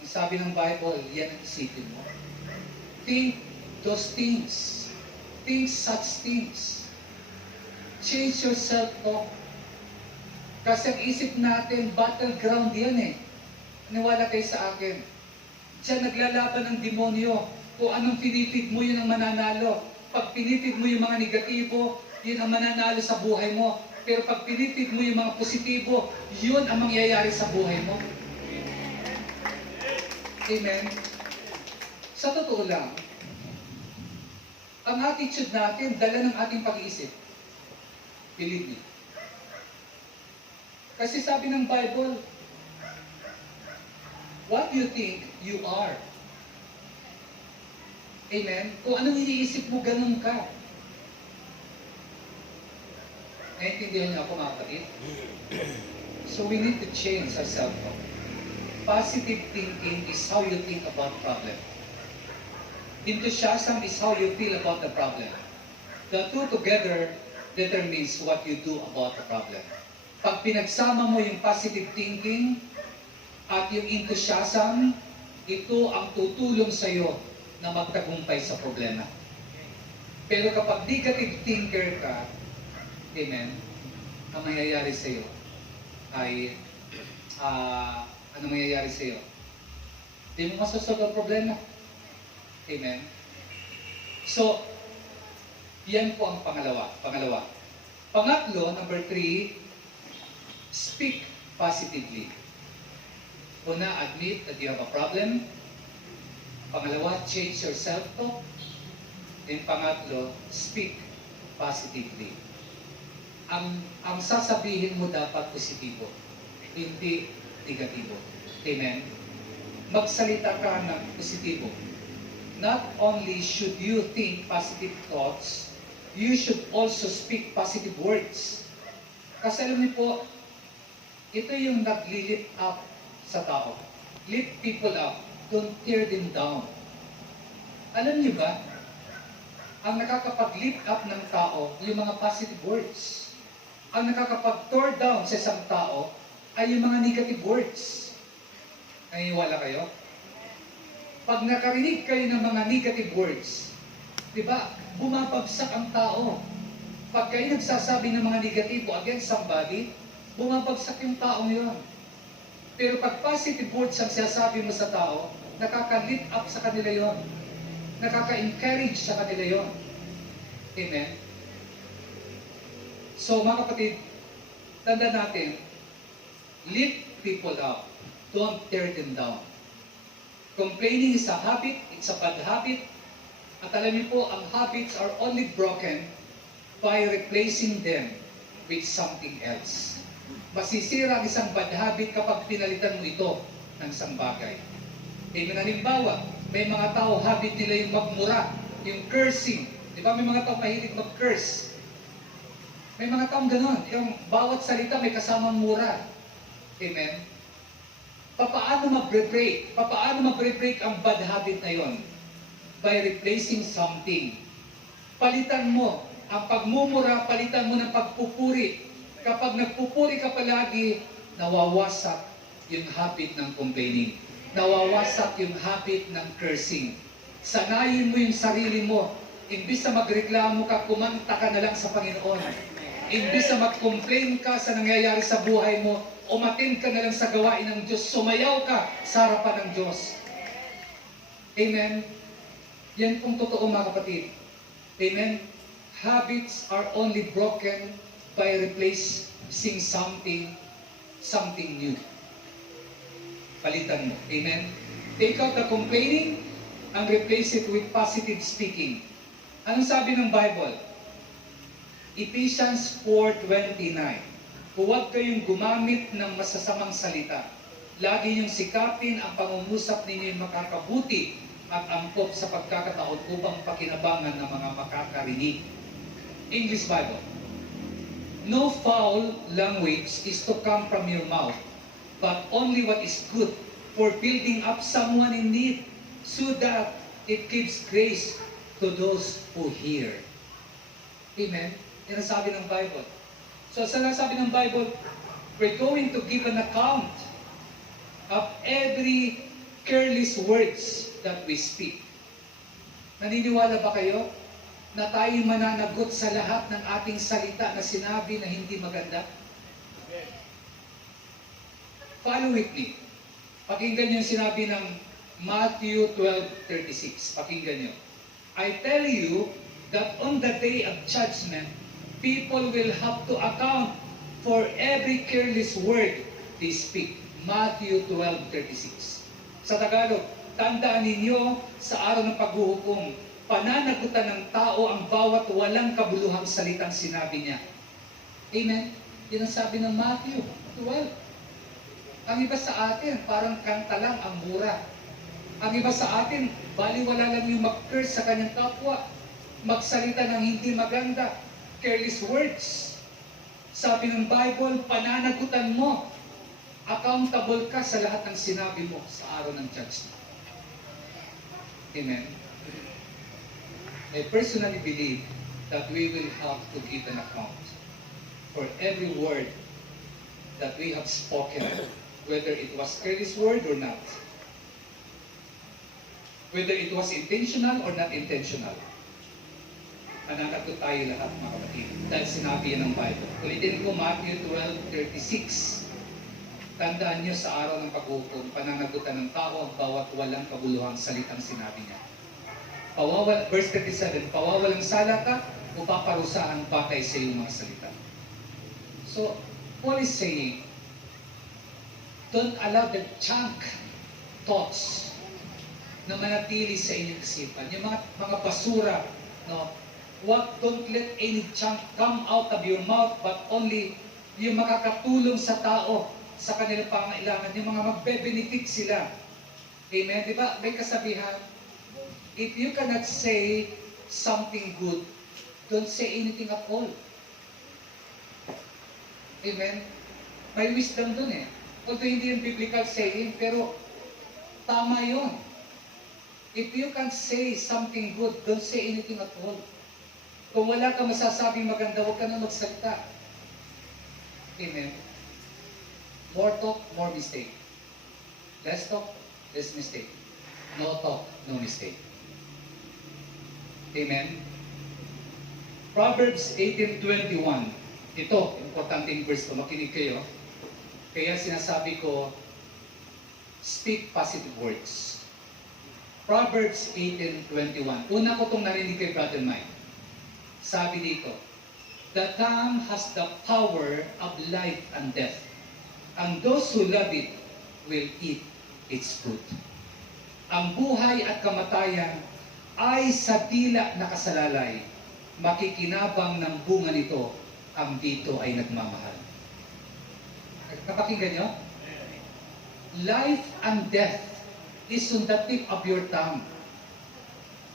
Ang sabi ng Bible, yan ang isipin mo. Think those things. Think such things. Change your self-talk. Kasi ang isip natin, battleground yan eh. Niwala kayo sa akin. Diyan naglalaban ng demonyo. Kung anong pinipid mo, yun ang mananalo. Pag pinipid mo yung mga negatibo, yun ang mananalo sa buhay mo. Pero pag pinipid mo yung mga positibo, yun ang mangyayari sa buhay mo. Amen? Sa totoo lang, Ang attitude natin, dala ng ating pag-iisip. Believe me. Kasi sabi ng Bible, what you think, you are. Amen? Kung anong iniisip mo, ganun ka. Naintindihan niyo ako, mga kapatid? So we need to change our self-talk. Positive thinking is how you think about problem. Enthusiasm is how you feel about the problem. The two together determines what you do about the problem. Pag pinagsama mo yung positive thinking at yung enthusiasm, ito ang tutulong sa iyo na magtagumpay sa problema. Pero kapag negative thinker ka, amen, ang mangyayari sa iyo ay, ano mangyayari sa iyo? Hindi mo masasolve ang problema. Amen? So, yan po ang pangalawa. Pangatlo, number 3, speak positively. Una, admit that you have a problem. Pangalawa, change your self-talk. And pangatlo, speak positively. Ang sasabihin mo dapat positibo, hindi negatibo. Amen? Magsalita ka ng positibo. Not only should you think positive thoughts, you should also speak positive words. Kasi alam niyo po, ito yung nag-lift up sa tao. Lift people up. Don't tear them down. Alam niyo ba, ang nakakapag-lift up ng tao, yung mga positive words. Ang nakakapag-tear down sa isang tao, ay yung mga negative words. Naniniwala kayo? Pag nakarinig kayo ng mga negative words, di ba, bumabagsak ang tao. Pag kayo nagsasabi ng mga negatibo against somebody, bumabagsak yung taong yun. Pero pag positive words ang sinasabi mo sa tao, nakaka-lift up sa kanila yon, nakaka-encourage sa kanila yon. Amen? So mga kapatid, tanda natin, lift people up, don't tear them down. Complaining is a habit, it's a bad habit. At alam niyo po, ang habits are only broken by replacing them with something else. Masisira ang isang bad habit kapag pinalitan mo ito ng isang bagay. Amen. Halimbawa, may mga tao, habit nila yung magmura, yung cursing. Di ba may mga tao mahilig mag-curse? May mga taong ganon. Yung bawat salita may kasamang mura. Amen. Paano mag-break? Paano mag-break ang bad habit na yon? By replacing something. Palitan mo. Ang pagmumura, palitan mo ng pagpupuri. Kapag nagpupuri ka palagi, nawawasak yung habit ng complaining. Nawawasak yung habit ng cursing. Sanayin mo yung sarili mo. Imbis na magreklamo ka, kumanta ka na lang sa Panginoon. Imbis na mag-complain ka sa nangyayari sa buhay mo, umatin ka na lang sa gawain ng Diyos, sumayaw ka sa harapan ng Diyos. Amen? Yan pong totoo mga kapatid. Amen? Habits are only broken by replacing something new. Palitan mo. Amen? Take out the complaining and replace it with positive speaking. Anong sabi ng Bible? Ephesians 4:29. Huwag kayong gumamit ng masasamang salita. Lagi niyong sikapin ang pangungusap ninyo makakabuti at angkop sa pagkakataon upang pakinabangan ng mga makakarinig. English Bible. No foul language is to come from your mouth, but only what is good for building up someone in need, so that it gives grace to those who hear. Amen? Yan ang sabi ng Bible. So, sa sabi ng Bible, we're going to give an account of every careless words that we speak. Naniniwala ba kayo na tayo mananagot sa lahat ng ating salita na sinabi na hindi maganda? Follow with me. Pakinggan niyo yung sinabi ng Matthew 12:36. Pakinggan niyo. I tell you that on the day of judgment, people will have to account for every careless word they speak. Matthew 12:36. Sa Tagalog, tandaan ninyo sa araw ng paghuhukom, pananagutan ng tao ang bawat walang kabuluhang salitang sinabi niya. Amen? Yan ang sabi ng Matthew 12. Ang iba sa atin, parang kanta lang ang mura. Ang iba sa atin, baliwala lang yung mag-curse sa kanyang kapwa. Magsalita ng hindi maganda. Careless words. Sabi ng Bible, pananagutan mo. Accountable ka sa lahat ng sinabi mo sa araw ng judgment. Amen? I personally believe that we will have to give an account for every word that we have spoken, whether it was careless word or not. Whether it was intentional or not intentional. Mananagot tayo lahat, mga kapatid. Dahil sinabi yan ng Bible. Ulitin ko, Matthew 12:36. Tandaan niyo sa araw ng paghukom, pananagutan ng tao ang bawat walang kabuluhang salitang sinabi niya. Verse 37, pawawalang sala ka o paparusahan batay sa iyong mga salita. So, Paul is saying, don't allow the junk thoughts na manatili sa inyong isipan. Yung mga basura, no? Don't let any junk come out of your mouth, but only yung makakatulong sa tao sa kanilang pangailangan, yung mga magbe-benefit sila. Amen? Di ba? May kasabihan, if you cannot say something good, don't say anything at all. Amen? May wisdom dun eh. Although hindi yung biblical saying, pero tama yun. If you can't say something good, don't say anything at all. Kung wala ka masasabing maganda, huwag ka na magsalita. Amen? More talk, more mistake. Less talk, less mistake. No talk, no mistake. Amen? Proverbs 18:21. Ito, importanteng verse ko. Makinig kayo. Kaya sinasabi ko, speak positive words. Proverbs 18:21. Una ko itong narinig kay Brother Mike. Sabi dito, the tongue has the power of life and death, and those who love it will eat its fruit. Ang buhay at kamatayan ay sa dila na kasalalay. Makikinabang ng bunga nito, ang dito ay nagmamahal. Napakinggan nyo? Life and death is on the tip of your tongue.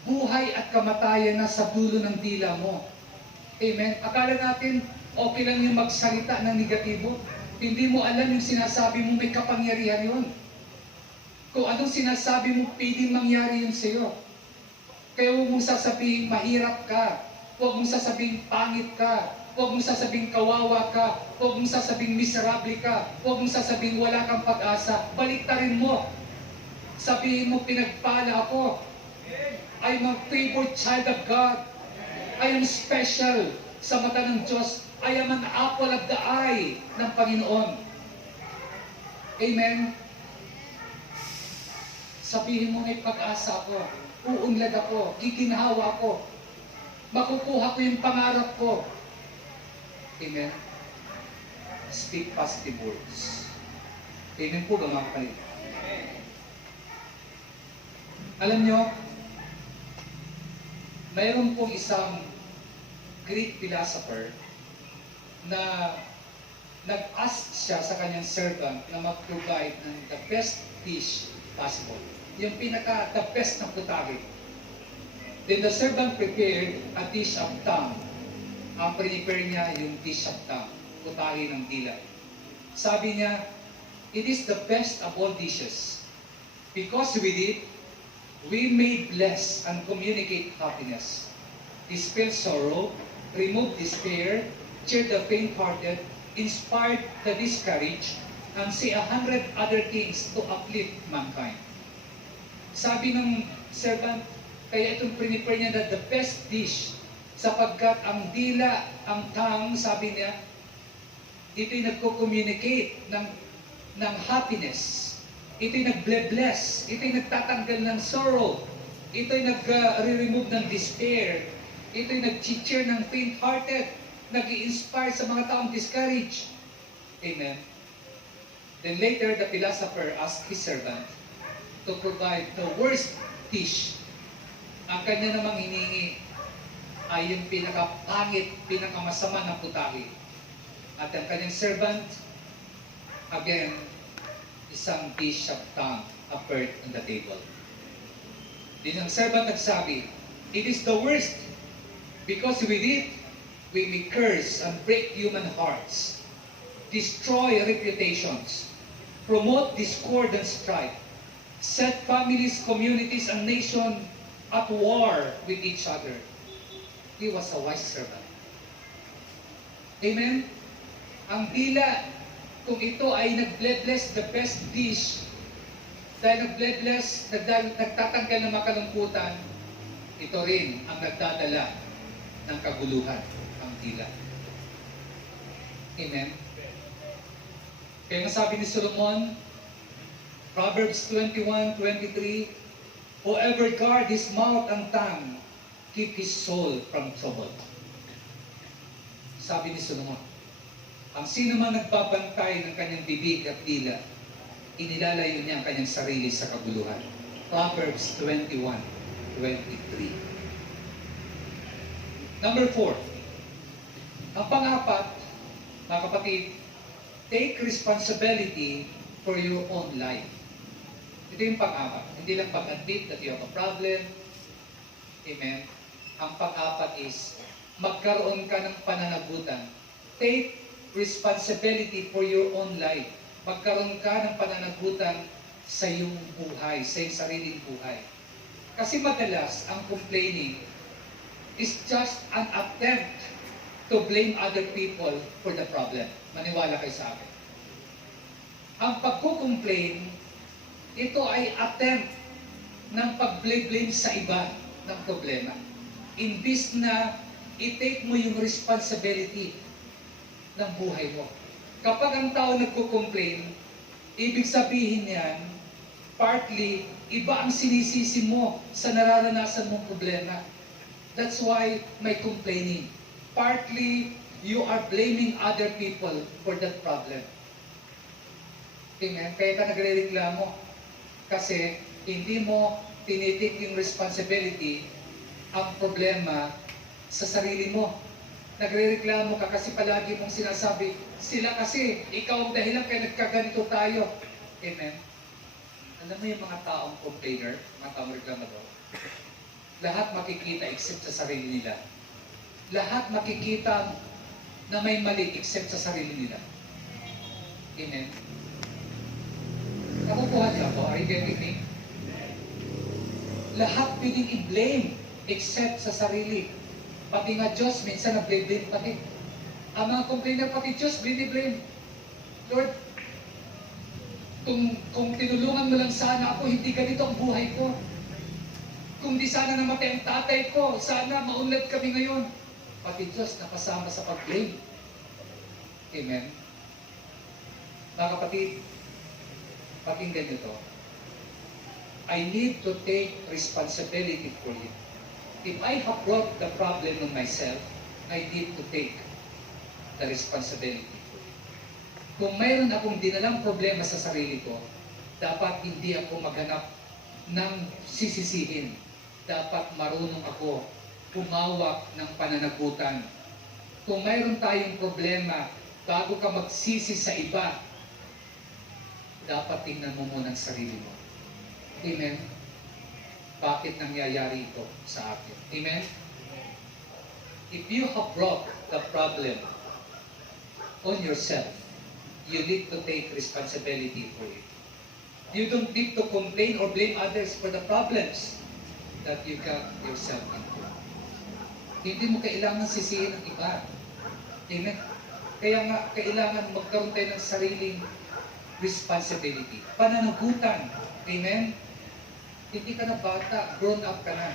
Buhay at kamatayan na sa dulo ng dila mo. Amen? Akala natin, okay lang yung magsalita ng negatibo. Hindi mo alam yung sinasabi mo, may kapangyarihan yun. Kung anong sinasabi mo, pwedeng mangyari yun sa'yo. Kaya huwag mong sasabihin, mahirap ka. Huwag mong sasabihin, pangit ka. Huwag mong sasabihin, kawawa ka. Huwag mong sasabihin, miserable ka. Huwag mong sasabihin, wala kang pag-asa. Baliktarin mo. Sabihin mo, pinagpala ako. I'm a favored child of God. I am special sa mata ng Diyos. I am an apple of the eye ng Panginoon. Amen? Sabihin mo, may pag-asa ako. Uunlad ako. Giginhawa ako. Makukuha ko yung pangarap ko. Amen? Speak positive words. Amen po ba mga kapatid? Alam nyo, mayroon pong isang Greek philosopher na nag-ask siya sa kanyang servant na mag-provide ng the best dish possible. Yung the best na putahe. Then the servant prepared a dish of tongue. Ang prepare niya yung dish of tongue, putahe ng dila. Sabi niya, it is the best of all dishes. Because with it, we may bless and communicate happiness, dispel sorrow, remove despair, cheer the faint-hearted, inspire the discouraged, and say 100 other things to uplift mankind. Sabi ng servant, kaya itong prepare niya na the best dish, sapagkat ang dila, ang tongue, sabi niya, ito'y nagko-communicate ng happiness. Ito'y nag-bless, ito'y nagtatanggal ng sorrow, ito'y nag-remove ng despair, ito'y nag-cheer ng faint-hearted, nag-i-inspire sa mga taong discouraged. Amen. Then later, the philosopher asked his servant to provide the worst dish Ang kanya namang hiningi ay yung pinakapangit, pinakamasama na putahe. At ang kanyang servant, again, isang dish of tongue appeared on the table. Din ang servant nagsabi, "It is the worst, because with it, we may curse and break human hearts, destroy reputations, promote discord and strife, set families, communities, and nations at war with each other." He was a wise servant. Amen? Ang dila, kung ito ay nag-bless the best dish, dahil nag-bless, nagtatanggal ng makalungkutan, ito rin ang nagdadala ng kaguluhan, ang dila. Amen? Kaya nga sabi ni Solomon, Proverbs 21:23, "Whoever guard his mouth and tongue, keep his soul from trouble." Sabi ni Solomon, ang sino man nagbabantay ng kanyang bibig at dila, inilalayo niya ang kanyang sarili sa kaguluhan. Proverbs 21:23. Number 4. Ang pang-apat, mga kapatid, take responsibility for your own life. Ito yung pang-apat. Hindi lang pag-admit that you have a problem. Amen. Ang pang-apat is, magkaroon ka ng pananagutan. Take responsibility for your own life. Magkaroon ka ng pananagutan sa iyong buhay, sa iyong sariling buhay. Kasi madalas, ang complaining is just an attempt to blame other people for the problem. Maniwala kayo sa akin. Ang pagkukomplain, ito ay attempt ng pag-blame sa iba ng problema. Imbis na i-take mo yung responsibility ng buhay mo. Kapag ang tao nagko-complain, ibig sabihin yan, partly, iba ang sinisisi mo sa nararanasan mong problema. That's why may complaining. Partly, you are blaming other people for that problem. Amen? Kaya ka nagre-reklamo. Kasi hindi mo tinitik yung responsibility, ang problema sa sarili mo. Nagre-reklamo ka kasi palagi mong sinasabi, sila kasi, ikaw ang dahilan kaya nagkaganito tayo. Amen? Alam mo yung mga taong complainer, mga taong reklamador, lahat makikita except sa sarili nila. Lahat makikita na may mali except sa sarili nila. Amen? Nakukuha niyo ako? Are you getting me? Lahat pwedeng i-blame except sa sarili. Pati nga Diyos, minsan na-blame pati. Ang mga complainer, pati Diyos, blame. Lord, kung tinulungan mo lang sana ako, hindi ganito ang buhay ko. Kung di sana namatay ang tatay ko, sana maunlad kami ngayon. Pati Diyos, nakasama sa pag-blame. Amen? Mga kapatid, pakinggan nyo to. I need to take responsibility for it. If I have brought the problem on myself, I need to take the responsibility for it. Kung mayroon akong dinalang problema sa sarili ko, dapat hindi ako maghanap ng sisisihin. Dapat marunong ako humawak ng pananagutan. Kung mayroon tayong problema, bago ka magsisi sa iba, dapat tingnan mo muna ang sarili mo. Amen? Bakit nangyayari ito sa akin? Amen? If you have brought the problem on yourself, you need to take responsibility for it. You don't need to complain or blame others for the problems that you got yourself into. Hindi mo kailangan sisihin ang iba. Amen? Kaya nga, kailangan magkaroon tayo ng sariling responsibility. Pananagutan. Amen? Hindi ka na bata, grown up ka na.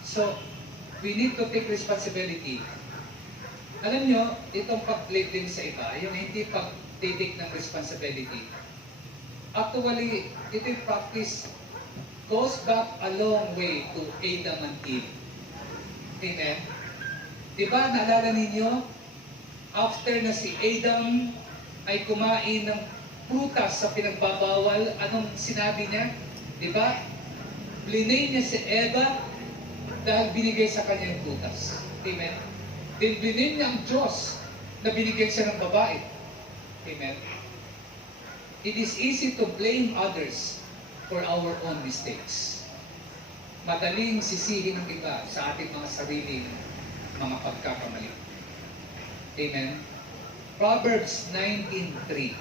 So, we need to take responsibility. Alam nyo, itong pag-blame sa iba, yung hindi pag-take ng responsibility, actually, ito yung practice goes back a long way to Adam and Eve. Amen? Diba, naalala ninyo, after na si Adam ay kumain ng prutas sa pinagbabawal, anong sinabi niya? Diba? Blinay niya si Eva dahil binigay sa kanya yung butas. Amen? Then blinay niya ang Diyos na binigyan siya ng babae. Amen? It is easy to blame others for our own mistakes. Madaling sisihin ng iba sa ating mga sariling mga pagkakamali. Amen? Proverbs 19:3.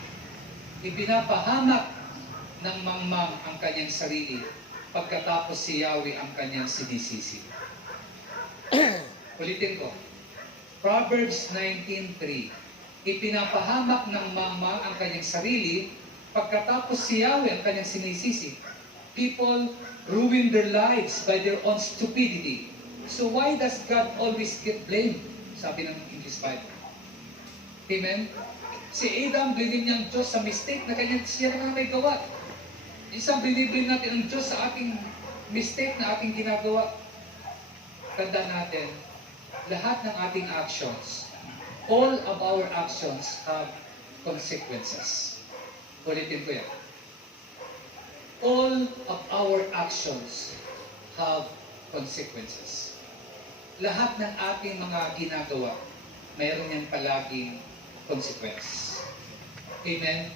Ipinapahamak ng mangmang ang kanyang sarili pagkatapos si Yahweh ang kanyang sinisisi. Ulitin ko. Proverbs 19:3. Ipinapahamak ng mangmang ang kanyang sarili pagkatapos si Yahweh ang kanyang sinisisi. People ruin their lives by their own stupidity. So why does God always get blamed? Sabi ng English Bible. Amen? Si Adam, blinin niya ang Diyos sa mistake na kanya siya naman may gawa. Isang biniblame natin ang Diyos sa ating mistake na ating ginagawa. Tandaan natin, lahat ng ating actions, all of our actions have consequences. Ulitin ko yan. All of our actions have consequences. Lahat ng ating mga ginagawa, mayroon yan palaging consequence. Amen?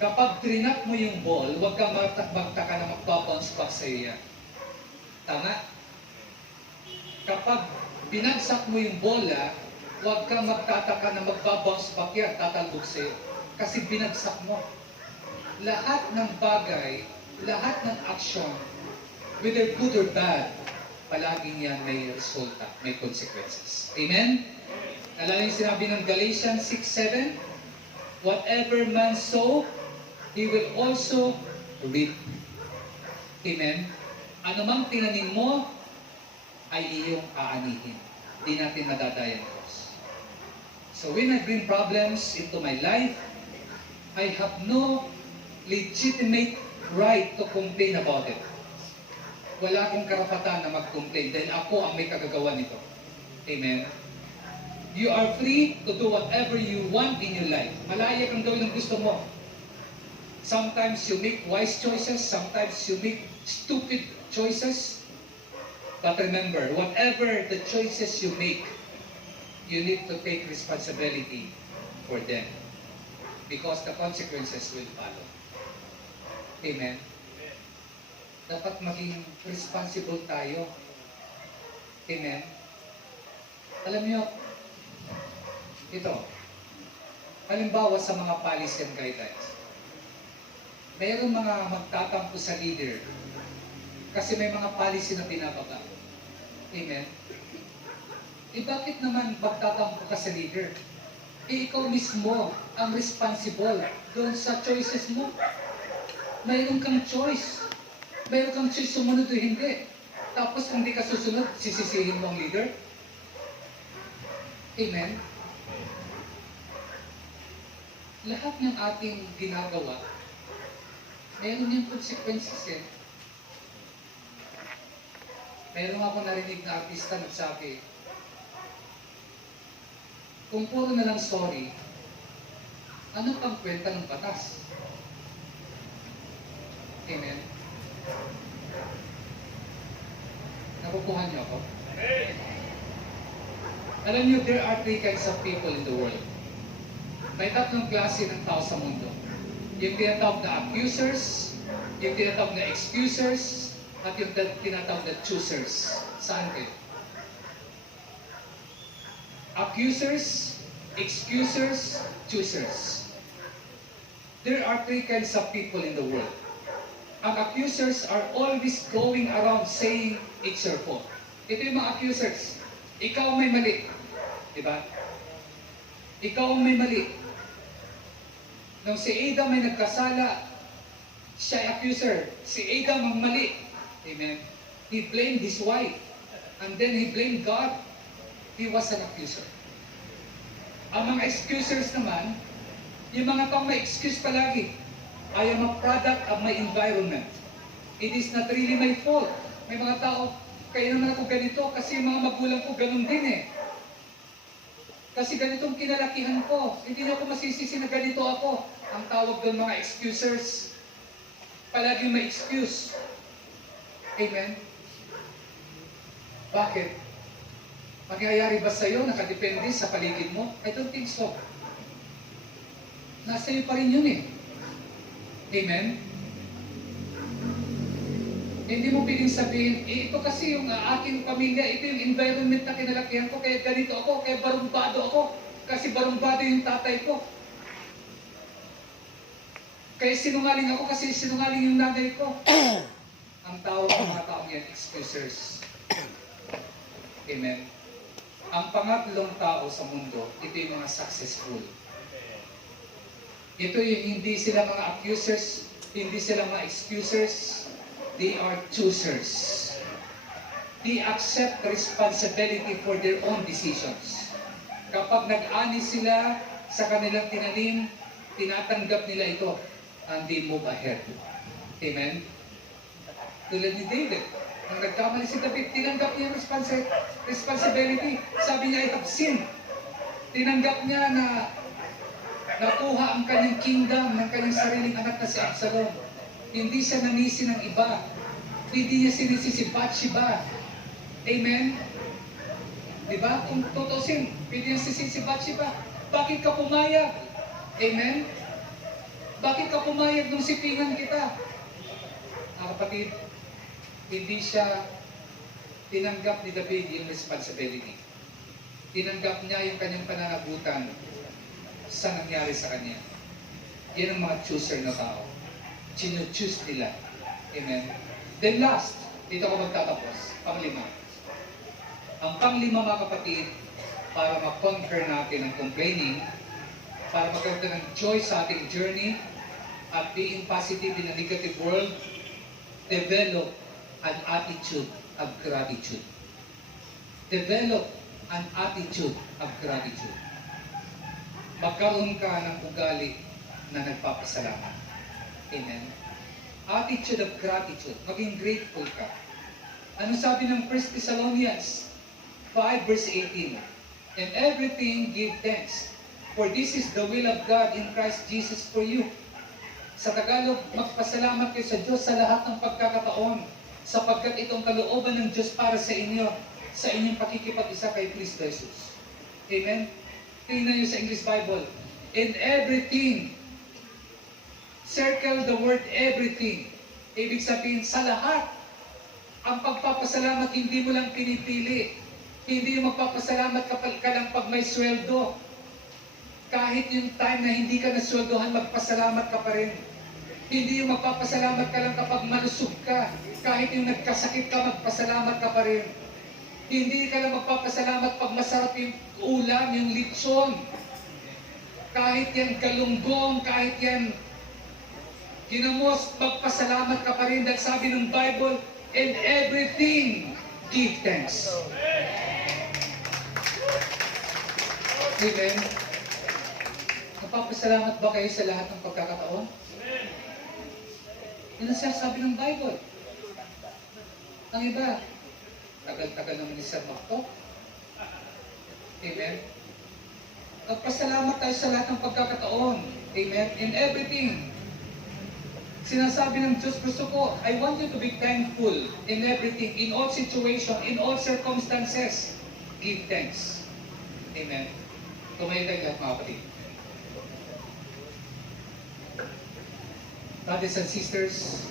Kapag trinat mo yung ball, huwag kang magtaka na magpabounce back sa iyo yan. Tama? Kapag binagsak mo yung bola, huwag kang magtataka na magbabounce back yan, tatalbog sa iyo. Kasi binagsak mo. Lahat ng bagay, lahat ng action, whether good or bad, palaging yan may resulta, may consequences. Amen? Alam niyo sinabi ng Galatians 6:7, whatever man sow, he will also reap. Amen? Ano mang tinanim mo, ay iyong aanihin. Di natin madadaya ng Diyos. So when I bring problems into my life, I have no legitimate right to complain about it. Wala akong karapatan na mag-complain dahil ako ang may kagagawa nito. Amen? You are free to do whatever you want in your life. Malaya kang gawin ang gusto mo. Sometimes you make wise choices, sometimes you make stupid choices. But remember, whatever the choices you make, you need to take responsibility for them. Because the consequences will follow. Amen? Dapat maging responsible tayo. Amen? Alam niyo, ito, halimbawa sa mga policy and guidelines, mayroong mga magtatampo sa leader kasi may mga policy na pinababa. Amen? Bakit naman magtatampo ka sa leader? Ikaw mismo ang responsible doon sa choices mo. Mayroon kang choice. Mayroon kang choice sumunod o hindi. Tapos kung di ka susunod, sisisihin mo ang leader. Amen? Lahat ng ating ginagawa, mayroon yung consequences eh. Mayroon ako narinig na artista nagsabi, kung puro na lang sorry, ano pang kwenta ng batas? Amen? Nakukuhan niyo ako? Alam niyo, there are three kinds of people in the world. May tatlong klase ng tao sa mundo. Yung tinatawag na accusers, yung tinatawag na excusers, at yung tinatawag na choosers. Saan kayo? Accusers, excusers, choosers. There are three kinds of people in the world. Ang accusers are always going around saying it's your fault. Ito yung mga accusers. Ikaw may mali. Diba? Ikaw ang may mali. Nung si Adam ay nagkasala, siya ay accuser. Si Adam ang mali. Amen. He blamed his wife. And then he blamed God. He was an accuser. Ang mga excusers naman, yung mga taong may excuse palagi, I am a product of my environment. It is not really my fault. May mga tao, kaya naman ako ganito kasi yung mga magulang ko ganun din eh. Kasi ganitong kinalakihan ko. Hindi na ako masisisi na ganito ako. Ang tawag doon mga excusers. Palaging may excuse. Amen? Bakit? Mangyayari ba sa'yo, nakadepende sa paligid mo? I don't think so. Nasa iyo pa rin yun eh. Amen? Hindi mo piling sabihin, ito kasi yung aking pamilya, ito yung environment na kinalakihan ko, kaya ganito ako, kaya barumbado ako, kasi barumbado yung tatay ko. Kaya sinungaling ako kasi sinungaling yung nanay ko. Ang tawag ng mga taong yan, excusers. Amen? Ang pangatlong tao sa mundo, ito yung mga successful. Ito yung hindi sila mga accusers, hindi sila mga excusers, they are choosers. They accept responsibility for their own decisions. Kapag nag-ani sila sa kanilang tinanim, tinatanggap nila ito and they move ahead. Amen? Tulad ni David, nang nagkamali si David, tinanggap niya yung responsibility. Sabi niya, I have sinned. Tinanggap niya na nakuha ang kanyang kingdom ng kanyang sariling anak na si Absalom. Hindi siya nanisi ng iba. Hindi niya sinisi si Bathsheba. Amen? Diba? Kung tutusin, hindi niya sinisi si Bathsheba. Bakit ka pumayag? Amen? Bakit ka pumayag nung sipingan kita? Mga kapatid, hindi siya tinanggap ni David yung responsibility. Tinanggap niya yung kanyang pananagutan sa nangyari sa kanya. Yan ang mga chooser na tao. Chino-choose nila. Amen? Then last, dito ko magtatapos, panglima. Ang panglima mga kapatid, para ma-conquer natin ang complaining, para magkaroon ng joy sa ating journey, at being positive in a negative world, develop an attitude of gratitude. Develop an attitude of gratitude. Magkaroon ka ng ugali na nagpapasalamat. Amen? Attitude of gratitude. Maging grateful ka. Ano sabi ng 1 Thessalonians 5 verse 18? And everything give thanks, for this is the will of God in Christ Jesus for you. Sa Tagalog, magpasalamat kayo sa Diyos sa lahat ng pagkakataon, sapagkat itong kalooban ng Diyos para sa inyo, sa inyong pakikipag-isa kay Kristo Jesus. Amen? Tingnan niyo sa English Bible. In everything, circle the word everything. Ibig sabihin, sa lahat, ang pagpapasalamat hindi mo lang pinipili. Hindi yung magpapasalamat ka lang pag may sweldo. Kahit yung time na hindi ka nasweldohan, magpasalamat ka pa rin. Hindi yung magpapasalamat ka lang kapag malusog ka. Kahit yung nagkasakit ka, magpasalamat ka pa rin. Hindi ka lang magpapasalamat pag masarap yung ulam, yung lechon. Kahit yan galunggong, kahit yan ginamos, magpasalamat ka pa rin. Dahil sabi ng Bible, in everything, give thanks. Amen? Magpapasalamat ba kayo sa lahat ng pagkakataon? Yun ang sinasabi ng Bible. Ang iba, tagal-tagal naman ni Sir Makto. Amen? Magpasalamat tayo sa lahat ng pagkakataon. Amen? In everything. Sinasabi ng Diyos, gusto ko, I want you to be thankful in everything, in all situation, in all circumstances. Give thanks. Amen? Tumayo tayo lahat mga kapatid. Brothers and sisters,